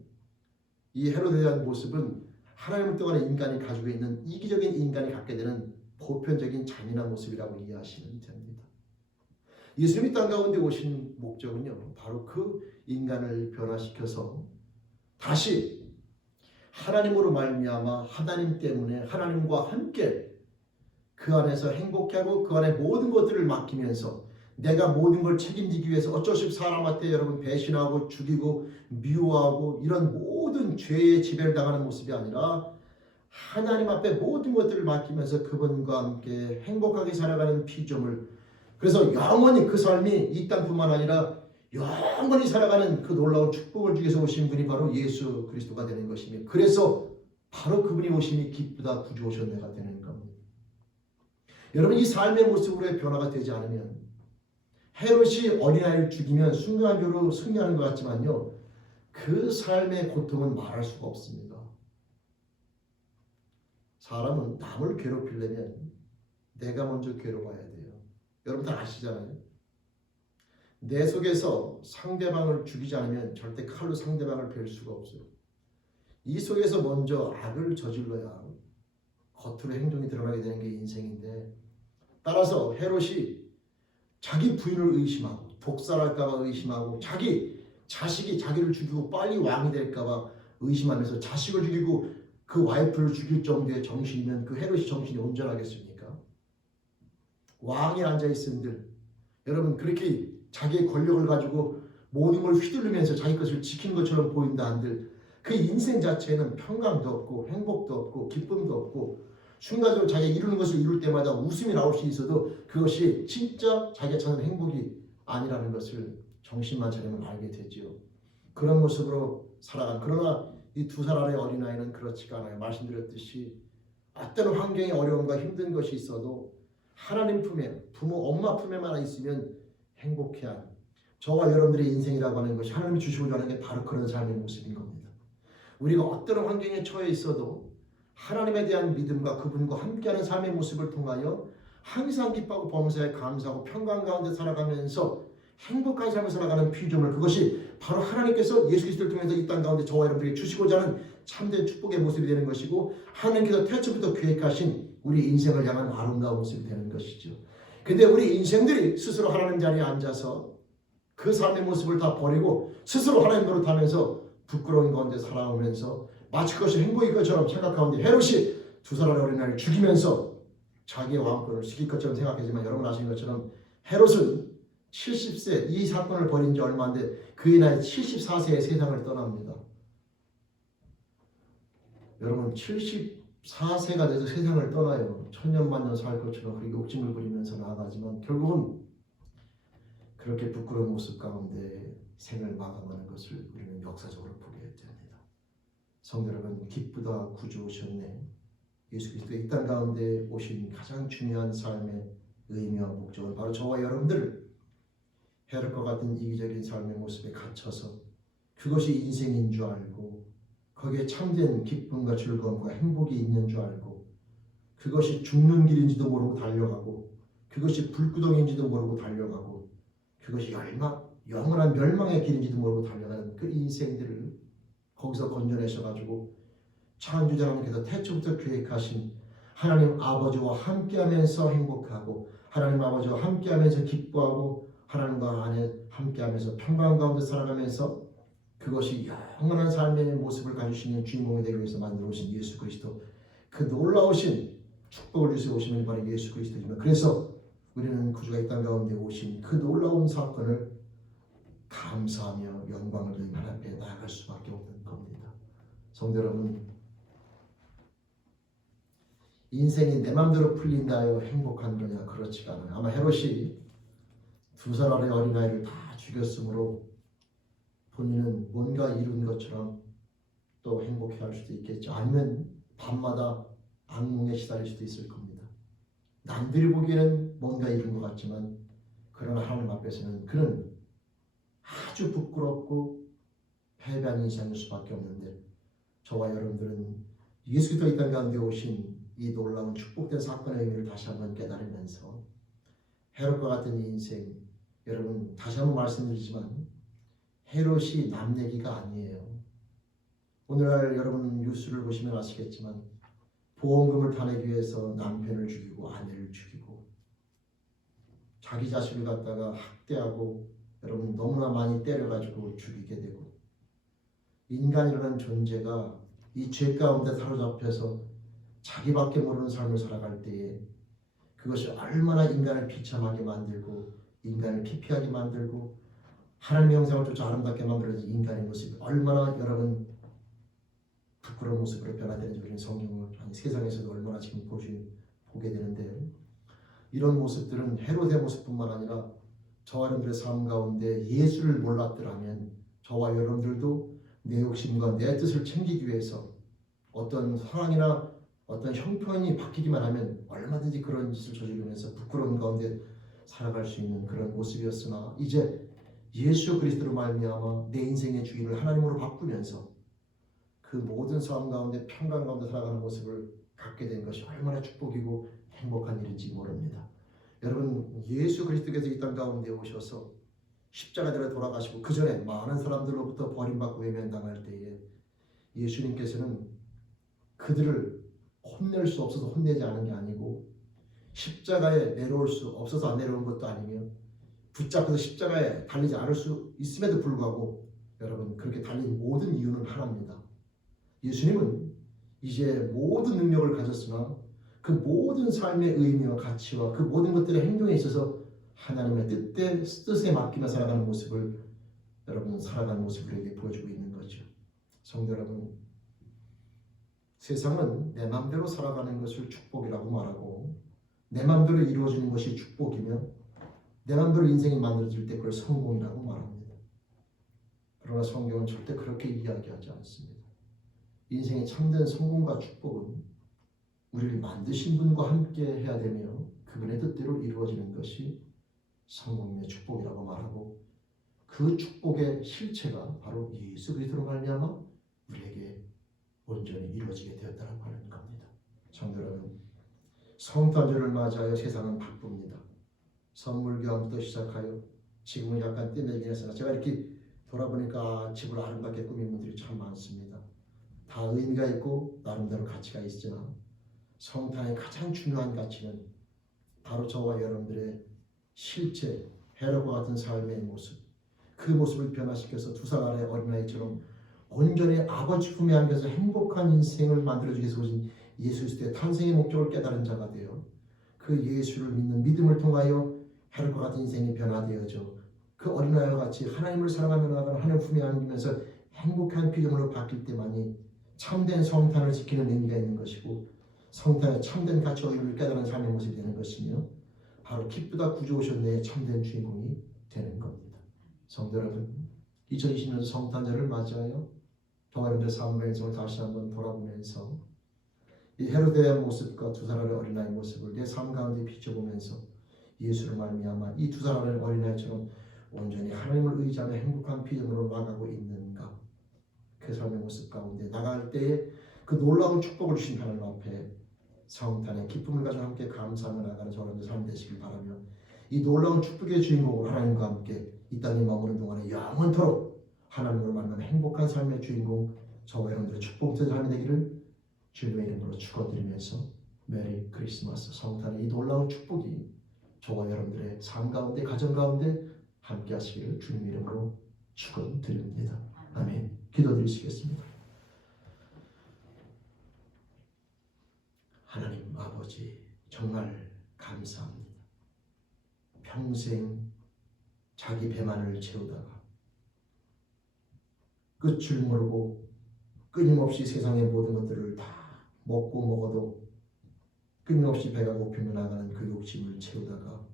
이 헤롯에 대한 모습은 하나님을 떠나는 인간이 가지고 있는 이기적인 인간이 갖게 되는 보편적인 잔인한 모습이라고 이해하시면 됩니다. 예수님이 땅 가운데 오신 목적은요, 바로 그 인간을 변화시켜서 다시 하나님으로 말미암아 하나님 때문에 하나님과 함께 그 안에서 행복해하고 그 안에 모든 것들을 맡기면서 내가 모든 걸 책임지기 위해서 어쩔 수 없이 사람한테 여러분 배신하고 죽이고 미워하고 이런 모든 죄의 지배를 당하는 모습이 아니라 하나님 앞에 모든 것들을 맡기면서 그분과 함께 행복하게 살아가는 피조물, 그래서 영원히 그 삶이 이 땅뿐만 아니라 영원히 살아가는 그 놀라운 축복을 주기 위해서 오신 분이 바로 예수 그리스도가 되는 것이며, 그래서 바로 그분이 오심이 기쁘다 구주 오셨네가 되는 겁니다. 여러분, 이 삶의 모습으로의 변화가 되지 않으면 헤롯이 어린아이를 죽이면 순간적으로 승리하는 것 같지만요, 그 삶의 고통은 말할 수가 없습니다. 사람은 남을 괴롭히려면 내가 먼저 괴로워야 돼요. 여러분 다 아시잖아요. 내 속에서 상대방을 죽이지 않으면 절대 칼로 상대방을 벨 수가 없어요. 이 속에서 먼저 악을 저질러야 겉으로 행동이 드러나게 되는 게 인생인데, 따라서 헤롯이 자기 부인을 의심하고 독살할까 봐 의심하고 자기 자식이 자기를 죽이고 빨리 왕이 될까 봐 의심하면서 자식을 죽이고 그 와이프를 죽일 정도의 정신이면 그 헤롯이 정신이 온전하겠습니까? 왕에 앉아있음들, 여러분 그렇게 자기의 권력을 가지고 모든 걸 휘둘르면서 자기 것을 지키는 것처럼 보인다 한들 그 인생 자체에는 평강도 없고 행복도 없고 기쁨도 없고 순간적으로 자기가 이루는 것을 이룰 때마다 웃음이 나올 수 있어도 그것이 진짜 자기가 찾는 행복이 아니라는 것을 정신만 차리면 알게 되지요. 그런 모습으로 살아간, 그러나 이 2살 어린아이는 그렇지가 않아요. 말씀드렸듯이 어떤 환경에 어려움과 힘든 것이 있어도 하나님 품에, 부모 엄마 품에만 있으면 행복해한 저와 여러분들의 인생이라고 하는 것이 하나님이 주시고자 하는 게 바로 그런 삶의 모습인 겁니다. 우리가 어떤 환경에 처해 있어도 하나님에 대한 믿음과 그분과 함께하는 삶의 모습을 통하여 항상 기뻐하고 범사에 감사하고 평강 가운데 살아가면서 행복한 삶을 살아가는 피조물, 그것이 바로 하나님께서 예수 그리스도를 통해서 이 땅 가운데 저와 여러분들에게 주시고자 하는 참된 축복의 모습이 되는 것이고, 하나님께서 태초부터 계획하신 우리 인생을 향한 아름다운 모습이 되는 것이죠. 근데 우리 인생들이 스스로 하나님 자리에 앉아서 그 삶의 모습을 다 버리고 스스로 하나님 노릇하면서 부끄러운 가운데 살아오면서 마치 그것이 행복인 것처럼 생각하는데, 헤롯이 2살 어린아이를 죽이면서 자기의 왕권을 지킬 것처럼 생각하지만 여러분 아시는 것처럼 헤롯은 70세, 이 사건을 벌인 지 얼마 안 돼 그의 나이 74세에 세상을 떠납니다. 여러분 74세가 돼서 세상을 떠나요. 천년만년 살 것처럼 그렇게 욕심을 부리면서 나아가지만 결국은 그렇게 부끄러운 모습 가운데 생을 마감하는 것을 우리는 역사적으로 보게 됩니다. 성도 여러분, 기쁘다 구주 오셨네. 예수 그리스도 이 땅 가운데 오신 가장 중요한 삶의 의미와 목적은 바로 저와 여러분들을 헤롯과 같은 이기적인 삶의 모습에 갇혀서 그것이 인생인 줄 알고 거기에 참된 기쁨과 즐거움과 행복이 있는 줄 알고 그것이 죽는 길인지도 모르고 달려가고 그것이 불구덩이인지도 모르고 달려가고 그것이 영원한 멸망의 길인지도 모르고 달려가는 그 인생들을 거기서 건져내셔가지고 창조자 하나님께서 태초부터 계획하신 하나님 아버지와 함께하면서 행복하고 하나님 아버지와 함께하면서 기뻐하고 하나님과 안에 함께하면서 평강 가운데 살아가면서 그것이 영원한 삶의 모습을 가지시는 주인공이 되기 위해서 만들어 오신 예수 그리스도, 그 놀라우신 축복을 주시고 오시는 바로 예수 그리스도입니다. 그래서 우리는 구주가 이 땅 가운데 오신 그 놀라운 사건을 감사하며 영광을 드리며 하나님 앞에 나아갈 수밖에 없는 겁니다. 성도 여러분, 인생이 내 맘대로 풀린다 하여 행복한 거냐? 그렇지가 않아요. 아마 헤롯이 2살 어린아이를 다 죽였으므로 본인은 뭔가 이룬 것처럼 또 행복해할 수도 있겠죠. 아니면 밤마다 악몽에 시달릴 수도 있을 겁니다. 남들이 보기에는 뭔가 이룬 것 같지만 그러나 하나님 앞에서는 그는 아주 부끄럽고 패배한 인생일 수밖에 없는데, 저와 여러분들은 예수 그리스도 이 땅 가운데 오신 이 놀라운 축복된 사건의 의미를 다시 한번 깨달으면서 헤롯과 같은 인생, 여러분 다시 한번 말씀드리지만 헤롯이 남 얘기가 아니에요. 오늘날 여러분 뉴스를 보시면 아시겠지만 보험금을 타내기 위해서 남편을 죽이고 아내를 죽이고 자기 자식을 갖다가 학대하고 여러분 너무나 많이 때려가지고 죽이게 되고 인간이라는 존재가 이 죄 가운데 사로잡혀서 자기밖에 모르는 삶을 살아갈 때에 그것이 얼마나 인간을 비참하게 만들고 인간을 피폐하게 만들고 하나님의 형상을 쫓아 아름답게 만들어진 인간의 모습이 얼마나 여러분 부끄러운 모습으로 변화되는지 우리는 성경을 아니 세상에서도 얼마나 지금 보게 되는데 이런 모습들은 헤롯의 모습뿐만 아니라 저와 여러분들의 삶 가운데 예수를 몰랐더라면 저와 여러분들도 내 욕심과 내 뜻을 챙기기 위해서 어떤 상황이나 어떤 형편이 바뀌기만 하면 얼마든지 그런 짓을 저지르면서 부끄러운 가운데 살아갈 수 있는 그런 모습이었으나 이제 예수 그리스도로 말미암아 내 인생의 주인을 하나님으로 바꾸면서 그 모든 삶 가운데 평강 가운데 살아가는 모습을 갖게 된 것이 얼마나 축복이고 행복한 일인지 모릅니다. 여러분 예수 그리스도께서 이 땅 가운데 오셔서 십자가대로 돌아가시고 그 전에 많은 사람들로부터 버림받고 외면당할 때에 예수님께서는 그들을 혼낼 수 없어서 혼내지 않은 게 아니고 십자가에 내려올 수 없어서 안 내려온 것도 아니며 붙잡혀서 십자가에 달리지 않을 수 있음에도 불구하고 여러분 그렇게 달린 모든 이유는 하나입니다. 예수님은 이제 모든 능력을 가졌으나 그 모든 삶의 의미와 가치와 그 모든 것들의 행동에 있어서 하나님의 뜻에 맡기며 살아가는 모습을 여러분 살아가는 모습을 우리에게 보여주고 있는 거죠. 성도 여러분, 세상은 내 마음대로 살아가는 것을 축복이라고 말하고 내 마음대로 이루어지는 것이 축복이며 내 마음대로 인생이 만들어질 때 그걸 성공이라고 말합니다. 그러나 성경은 절대 그렇게 이야기하지 않습니다. 인생의 참된 성공과 축복은 우리를 만드신 분과 함께 해야 되며 그분의 뜻대로 이루어지는 것이 성공의 축복이라고 말하고 그 축복의 실체가 바로 예수 그리스도로 말미암아 우리에게 온전히 이루어지게 되었다는 하는 겁니다. 성도 여러분, 성탄절을 맞이하여 세상은 바쁩니다. 선물 교환부터 시작하여 지금은 약간 뜸해지긴 했으나 제가 이렇게 돌아보니까 집을 아름답게 꾸민 분들이 참 많습니다. 다 의미가 있고 나름대로 가치가 있으나 성탄의 가장 중요한 가치는 바로 저와 여러분들의 실제 헤롯과 같은 삶의 모습, 그 모습을 변화시켜서 두 살 아래 어린아이처럼 온전히 아버지 품에 안겨서 행복한 인생을 만들어주기 위해서 오신 예수 그리스도의 탄생의 목적을 깨달은 자가 되어 그 예수를 믿는 믿음을 통하여 헤롯과 같은 인생이 변화되어져 그 어린아이와 같이 하나님을 사랑하며 나아가는 하나님 품에 안기면서 행복한 피조물로 바뀔 때만이 참된 성탄을 지키는 의미가 있는 것이고 성탄의 참된 가치와 의미를 깨달은 삶의 모습이 되는 것이며 바로 기쁘다 구주오셨네의 참된 주인공이 되는 겁니다. 성도 여러분, 2020년 성탄절을 맞이하여 저와 여러분들의 삶의 인생을 다시 한번 돌아보면서 이 헤롯의 모습과 두 살 아래 어린아이의 모습을 내 삶 가운데 비춰보면서 예수를 말미암아 이 두 살 아래 어린아이처럼 온전히 하나님을 의지하며 행복한 피조물로 나가고 있는가, 그 삶의 모습 가운데 나갈 때에 그 놀라운 축복을 주신 하나님 앞에 성탄의 기쁨을 가지고 함께 감사하며 나가는 저와 여러분들 삶 되시길 바라며 이 놀라운 축복의 주인공으로 하나님과 함께 이 땅에 머무는 동안에 영원토록 하나님을 만나는 행복한 삶의 주인공 저와 여러분들의 축복된 삶이 되기를 주님의 이름으로 축원드리면서 메리 크리스마스, 성탄의 이 놀라운 축복이 저와 여러분들의 삶 가운데 가정 가운데 함께 하시기를 주님의 이름으로 축원드립니다. 아멘. 기도드리시겠습니다. 하나님 아버지, 정말 감사합니다. 평생 자기 배만을 채우다가 끝을 모르고 끊임없이 세상의 모든 것들을 다 먹고 먹어도 끊임없이 배가 고프며 나가는 그 욕심을 채우다가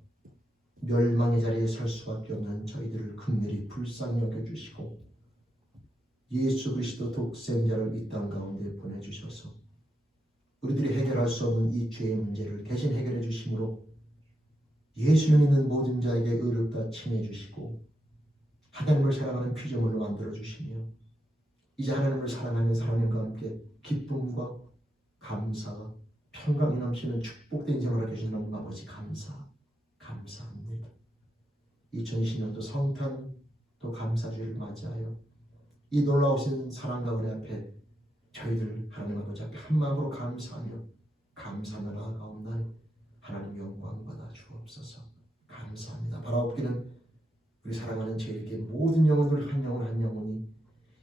멸망의 자리에 설 수밖에 없는 저희들을 긍휼히 불쌍히 여겨주시고 예수 그리스도 독생자를 이 땅 가운데 보내주셔서 우리들이 해결할 수 없는 이 죄의 문제를 대신 해결해 주심으로 예수를 믿는 모든 자에게 의롭다 칭해 주시고 하나님을 사랑하는 피조물로 만들어 주시며 이제 하나님을 사랑하면서 하나님과 함께 기쁨과 감사와 평강이 넘치는 축복된 인생을 허락해 주시는 아버지 감사합니다. 2020년도 성탄 또 감사주를 맞이하여 이 놀라우신 사랑과 은혜 앞에 저희들 하나님 아버지 앞에 한 마음으로 감사하며 감사하며 나아가옵나니 하나님 영광 받아 주옵소서. 감사합니다. 바라옵기는 우리 사랑하는 제일께 모든 영혼들 한 영혼 한 영혼이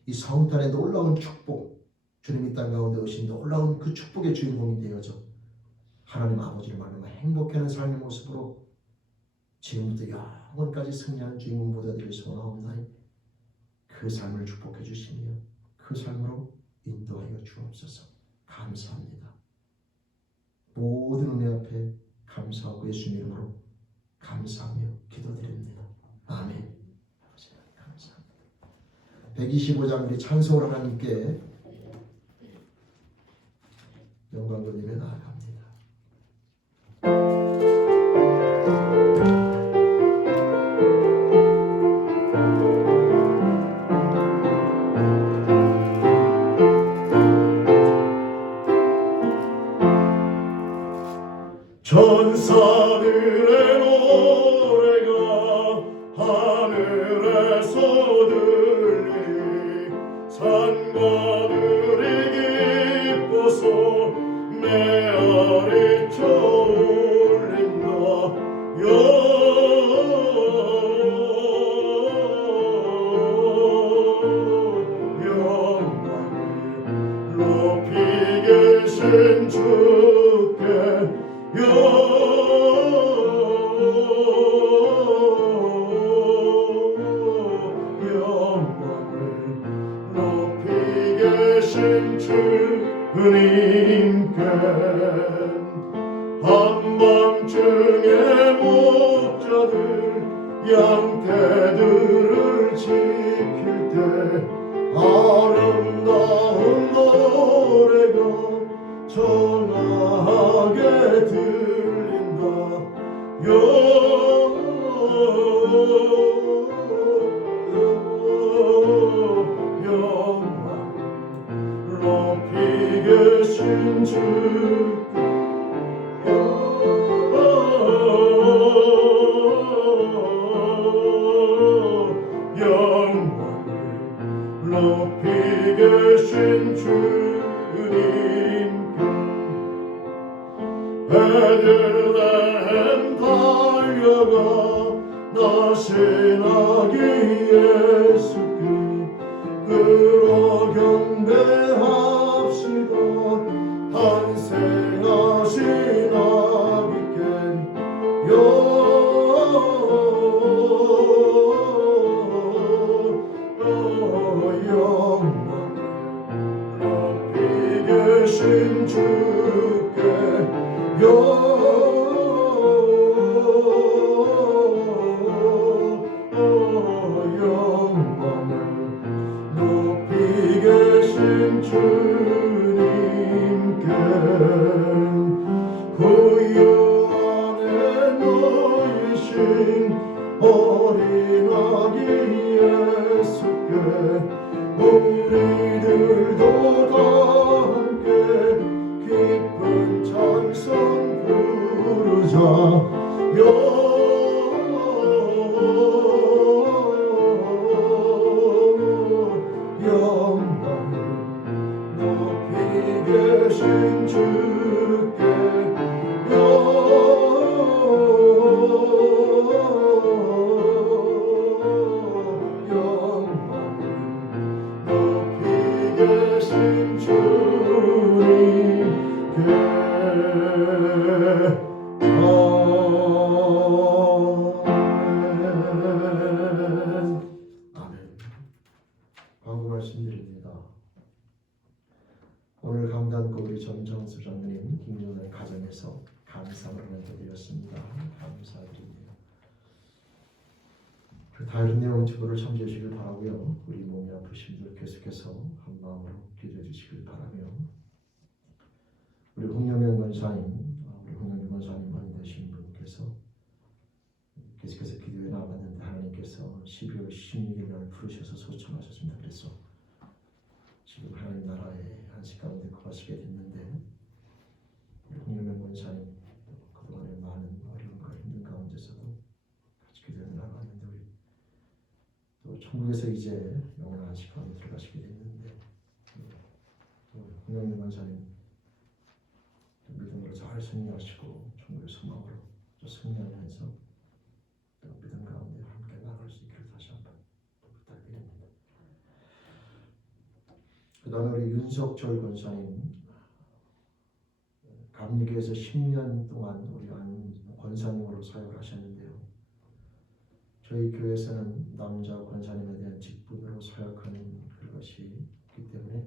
이 성탄의 놀라운 축복, 주님 이 땅 가운데 오신 놀라운 그 축복의 주인공이 되어져 하나님 아버지를 말하며 행복해하는 삶의 모습으로 지금부터 영원까지 승리하는 주인공보다 되길 소원하옵나니 그 삶을 축복해 주시며 그 삶으로 인도하여 주옵소서. 감사합니다. 모든 은혜 앞에 감사하고 예수님 이름으로 감사하며 기도드립니다. 아멘. 감사합니다. 125장 우리 찬송을 하나님께 영광 돌리며 나아갑니다. 천사들의 노래가 하늘에서 들리니 산과들이 기뻐서 메아리 쳐올린다. 영광을 높이 계신 주께 영광을 높이 계신 주님께 한밤중에 목자들 양떼들을 지킬 때 아름다운 노래가 청하게 들린다. 영광을 높이 계신 주께 영광을 높이 계신 주님께 베들레헴 달려가 나신 아기 예수께 그러 경배합시다. 탄생하신 아기께 영광을 높이 계신 주께 영광을 높이 계신 주님께 그 유 안에 놓이신 어린 아기 예수께 우리들도 다 함께 기쁜 찬송 부르자. 영광을 높이 계신 주께 영광을 높이 계신 주님께 아멘. 광고 말씀드립니다. 오늘 강단고 우리 전정수 장로님 김용현 가정에서 감사를 드렸습니다. 감사드립니다. 그 다른 내용 유튜브를 참조해 주시길 바라고요. 우리 몸이 아프신 분들 계속해서 한 마음으로 기도해 주시길 바라며 우리 홍영현 권사님, 우리 홍영현 권사님 많이 되신 분께서 계속해서 기도해 나갔는데 하나님께서 12월 16일 날 부르셔서 소청하셨습니다. 그래서 지금 하나님 나라의 안식 가운데 거하시게 됐는데 홍영현 권사님 그동안에 많은 어려움과 힘든 가운데서도 같이 기도해 나갔는데 천국에서 이제 영원한 시간에 들어가시게 됐는데 홍영민 권사님 믿음으로 잘 승리하시고 천국의 소망으로 또 승리하면서 또 믿음 가운데 함께 나갈 수 있기를 다시 한번 부탁드립니다. 그 다음에 우리 윤석철 권사님 감리교에서 10년 동안 우리 안 권사님으로 사역을 하셨는데요. 저희 교회에서는 남자 권사님에 대한 직분으로 사역하는 그것이 있기 때문에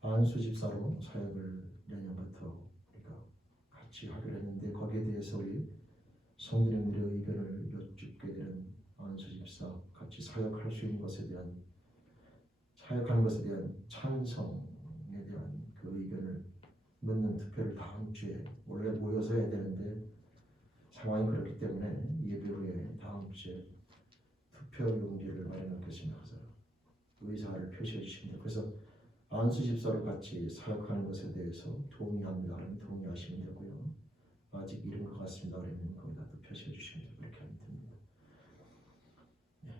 안수 집사로 사역을 내년부터 우리가 같이 하기로 했는데 거기에 대해서 우리 성도님들의 의견을 여쭙게 되는 안수 집사 같이 사역할 수 있는 것에 대한 사역하는 것에 대한 찬성에 대한 그 의견을 묻는 투표를 다음 주에 원래 모여서 해야 되는데 상황이 그렇기 때문에 예배 후에 다음 주에 투표 용지를 마련하겠습니다. 의사를 표시해 주십니다. 그래서 안수 집사로 같이 사역하는 것에 대해서 동의합니다. 그러면 동의하시면 되고요. 아직 이른 것 같습니다. 그러면 거기다 또 표시해 주시면 그렇게 하면 됩니다. 네.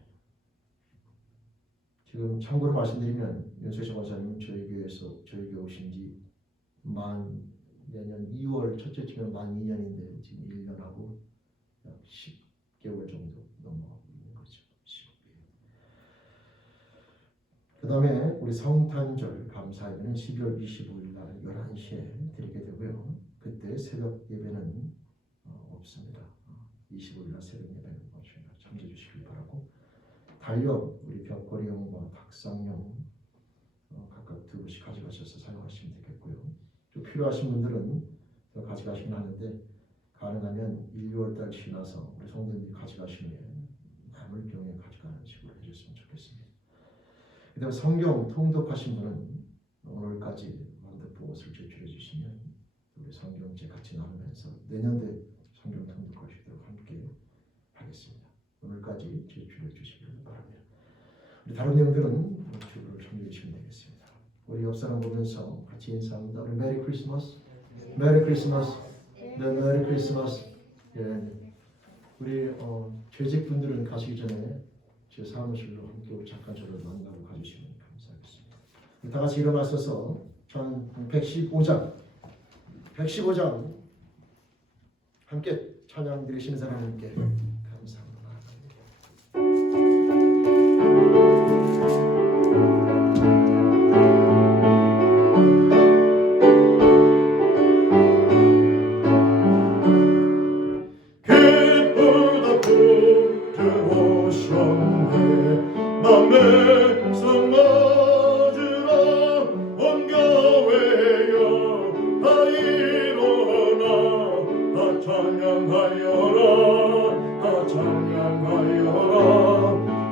지금 참고로 말씀드리면 윤석철 권사님 저희 교회 오신 지 내년 2월 첫째 주면 만 2년인데 지금 1년하고 약 10개월 정도 넘어가고 있는 거죠. 그 다음에 우리 성탄절 감사예배는 12월 25일 날 11시에 드리게 되고요. 그때 새벽 예배는 없습니다. 25일 날 새벽 예배는 참조해 주시길 바라고 달력 우리 벽걸이용과 탁상용 각각 2부씩 가져가셔서 사용하시면 되겠고요. 또 필요하신 분들은 가져가시면 하는데 가능하면 1, 2월달 지나서 우리 성도님들이 가져가시면 남을 경우에 가져가는 식으로 해주셨으면 좋겠습니다. 그 다음에 성경 통독하신 분은 오늘까지 만덕보고서를 제출해 주시면 우리 성경책 같이 나누면서 내년도에 성경 통독할 수 있도록 함께 하겠습니다. 오늘까지 제출해 주시기를 바랍니다. 우리 다른 내용들은 유튜브를 참조해 주시면 되겠습니다. 우리 옆 사람 보면서 같이 인사합니다. 우리 메리 크리스마스, 메리 크리스마스, 네, 메리 크리스마스. 예, 우리 재직분들은 가시기 전에 제 사무실로 함께 잠깐 저를 만나고 가주시면 감사하겠습니다. 다 같이 일어나셔서 전 115장 함께 찬양 드리시는 사람님께 감사합니다. 기쁘다 구주 오셨네 맘에 성 맞으라 온 교회여 다 일어나 다 찬양하여라 다 찬양하여라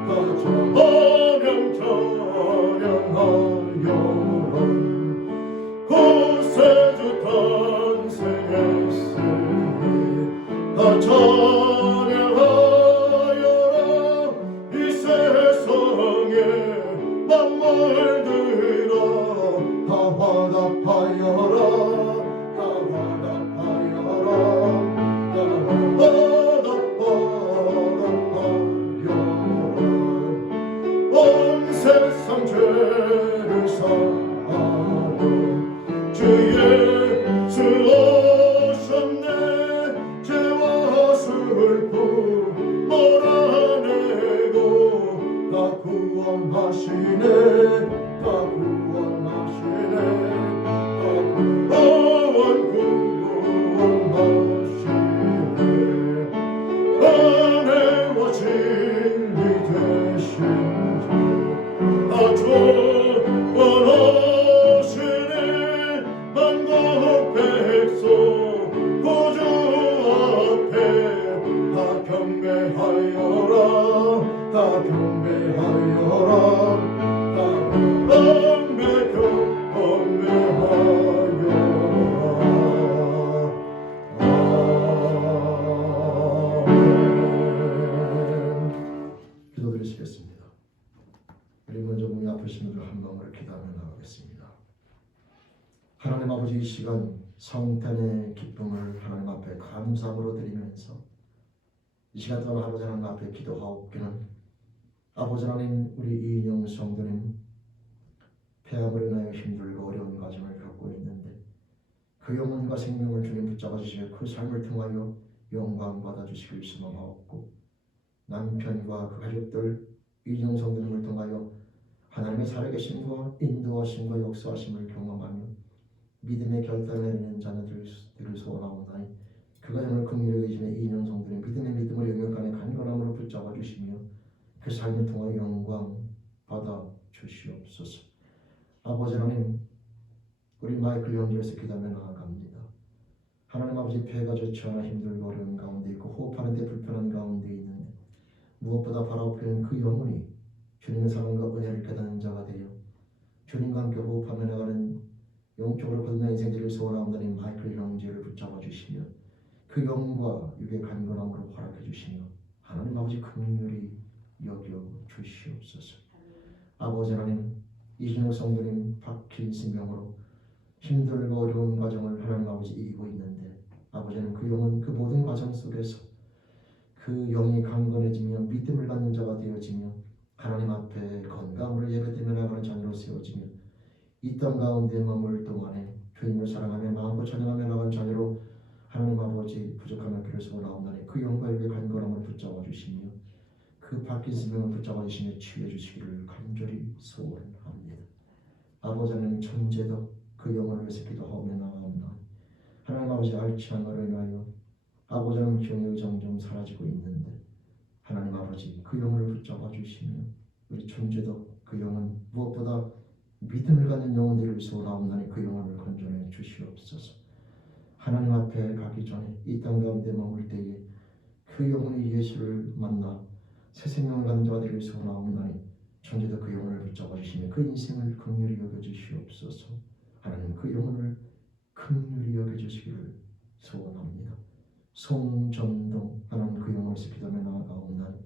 다 찬양하여라 구세주 탄생했으니 다 찬양하여라 이 세상에 만물들아 다 화답하여라 다 화답하여라 다 화답하여라 온 세상 죄를 사하여 주 예수 오셨네 죄와 슬픔 몰아내고 다 구원하시네 다 구원하시네 다 구원하시네 은혜와 진리 되신 주 다 조원하시네 만국 백성 구주 앞에 다 경배하여라 다 경배하여라 다 경배하여라 아멘. 기도드리시겠습니다. 우리 먼저 몸이 아프신 분들 한 마음으로 기도하며 나가겠습니다. 하나님 아버지 이 시간 성탄의 기쁨을 하나님 앞에 감사함으로 드리면서 이 시간 동안 아버지 하나님 앞에 기도하옵기는 아버지 하나님, 우리 이인영 성도님 폐암으로 인하여 힘들고 어려운 과정을 겪고 있는데 그 영혼과 생명을 주님 붙잡아 주시며 그 삶을 통하여 영광 받아주시길 소망하옵고, 남편과 그 가족들 이인영 성도님을 통하여 하나님의 살아계심과 인도하심과 역사하심을 경험하며 믿음의 결단을 내리는 자녀들을 소원하오나니 그 가정을 긍휼히 여기시며 이인영 성도님 믿음을 영역간에 간절함으로 붙잡아 주시며 그 삶을 통하여 영광 받아 주시옵소서. 아버지 하나님, 우리 마이클 형제에서 기도하며 나아갑니다. 하나님 아버지, 폐가 좋지 않아 힘들고 어려운 가운데 있고 호흡하는 데 불편한 가운데 있는데 무엇보다 바라보는 그 영혼이 주님의 사랑과 은혜를 깨닫는 자가 되어 주님과 함께 호흡하며 나가는 영적으로 거듭난 인생들을 소원하오나니 마이클 형제를 붙잡아 주시며 그 영과 육의 간건함으로 허락해 주시며 하나님 아버지 긍휼히 여겨 주시옵소서. 아버지 하나님, 이진호 성도님 박힌 심령으로 힘들고 어려운 과정을 하나님 아버지 이기고 있는데 아버지는 그 영은 그 모든 과정 속에서 그 영이 강건해지며 믿음을 갖는 자가 되어지며 하나님 앞에 건강으로 예배되며 나가는 자녀로 세워지며 이 땅 가운데 머물 동안에 주님을 사랑하며 마음껏 찬양하며 나간 자녀로 하나님 아버지 부족함을 필요해서 나온다니 그 영과 육의 간건함을 붙잡아 주시며 그 바뀐 생명을 붙잡아 주시며 치유해 주시기를 간절히 소원합니다. 아버지 하나님, 천재도 그 영혼을 위해서 기도하며 나아갑니다. 하나님 아버지, 알츠하이머로 인하여 아버지 하나님 기억력이 점점 사라지고 있는데 하나님 아버지, 그 영혼을 붙잡아 주시며 우리 천재도 그 영혼 무엇보다 믿음을 갖는 영혼들을 소원하옵나니 그 영혼을 건져내 주시옵소서. 하나님 앞에 가기 전에 이 땅 가운데 머물 때에 그 영혼이 예수를 만나 새 생명을 갖는 자가 되길 소원하옵나니 천재도 그 영혼을 붙잡아 주시며 그 인생을 긍휼히 여겨 주시옵소서. 하나님, 그 영혼을 긍휼히 여겨 주시기를 소원합니다. 송전동 하나님, 그 영혼을 기도하며 나아가옵나니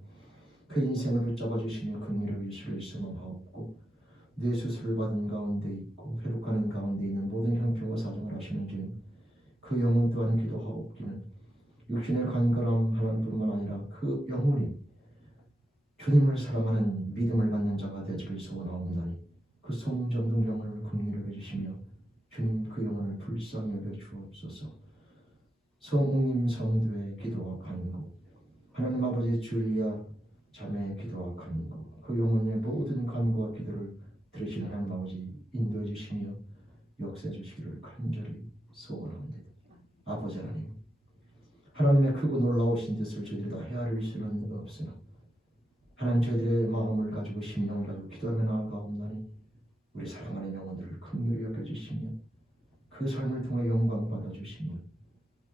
그 인생을 붙잡아 주시며 긍휼히 여겨 주시기를 소망하옵고, 뇌수술을 받은 가운데 있고 회복하는 가운데 있는 모든 형편과 사정을 하시는 주님, 그 영혼 또한 기도하옵기는 육신의 간절함 하나뿐만 아니라 그 영혼이 주님을 사랑하는 믿음을 갖는 자가 되기를 소원하옵나니 그 송전동 영혼을 긍휼히 여겨 주시며 주님, 그 영혼을 불쌍히 여겨 주옵소서. 성님 성도의 기도와 간구, 하나님 아버지 줄리아 자매의 기도와 간구, 그 영혼의 모든 간구와 기도를 들으시는 하나님 아버지 인도해 주시며 역사해 주시기를 간절히 소원합니다. 아버지 하나님, 하나님의 크고 놀라우신 뜻을 저희들이 다 헤아릴 수는 없으나 하나님, 저희들의 마음을 가지고 심령을 가지고 기도하며 나아가옵나니 우리 사랑하는 영혼들을 긍휼히 여겨주시며 그 삶을 통해 영광 받아주시며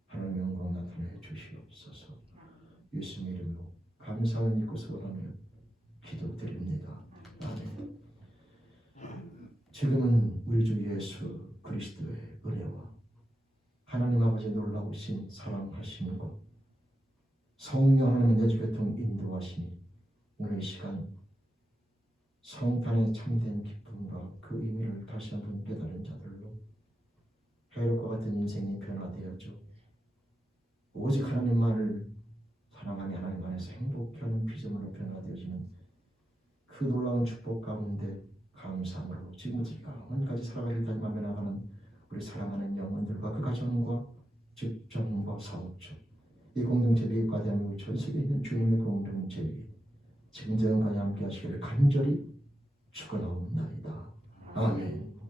하나님 영광 나타내 주시옵소서. 예수님 이름으로 감사를 믿고 소원하며 기도드립니다. 아멘. 지금은 우리 주 예수 그리스도의 은혜와 하나님 아버지 놀라우신 사랑하심과 성령 하나님의 내주교통 인도하심이 오늘 이 시간 성탄의 참된 기쁨과 그 의미를 다시 한번 깨달은 자들로 해롭과 같은 인생이 변화되었죠. 오직 하나님만을 사랑하며 하나님 안에서 행복한 피조물로 변화되어지는 그 놀라운 축복 가운데 감사함으로 지금까지 영원까지 살아가길 다짐하며 나가는 우리 사랑하는 영혼들과 그 가정과 직장과 사업주, 이 공동체 미국과 대한민국 전 세계에 있는 주님의 공동체에 지금 저녁까지 함께 하시기를 간절히 축원하옵나이다. 아멘.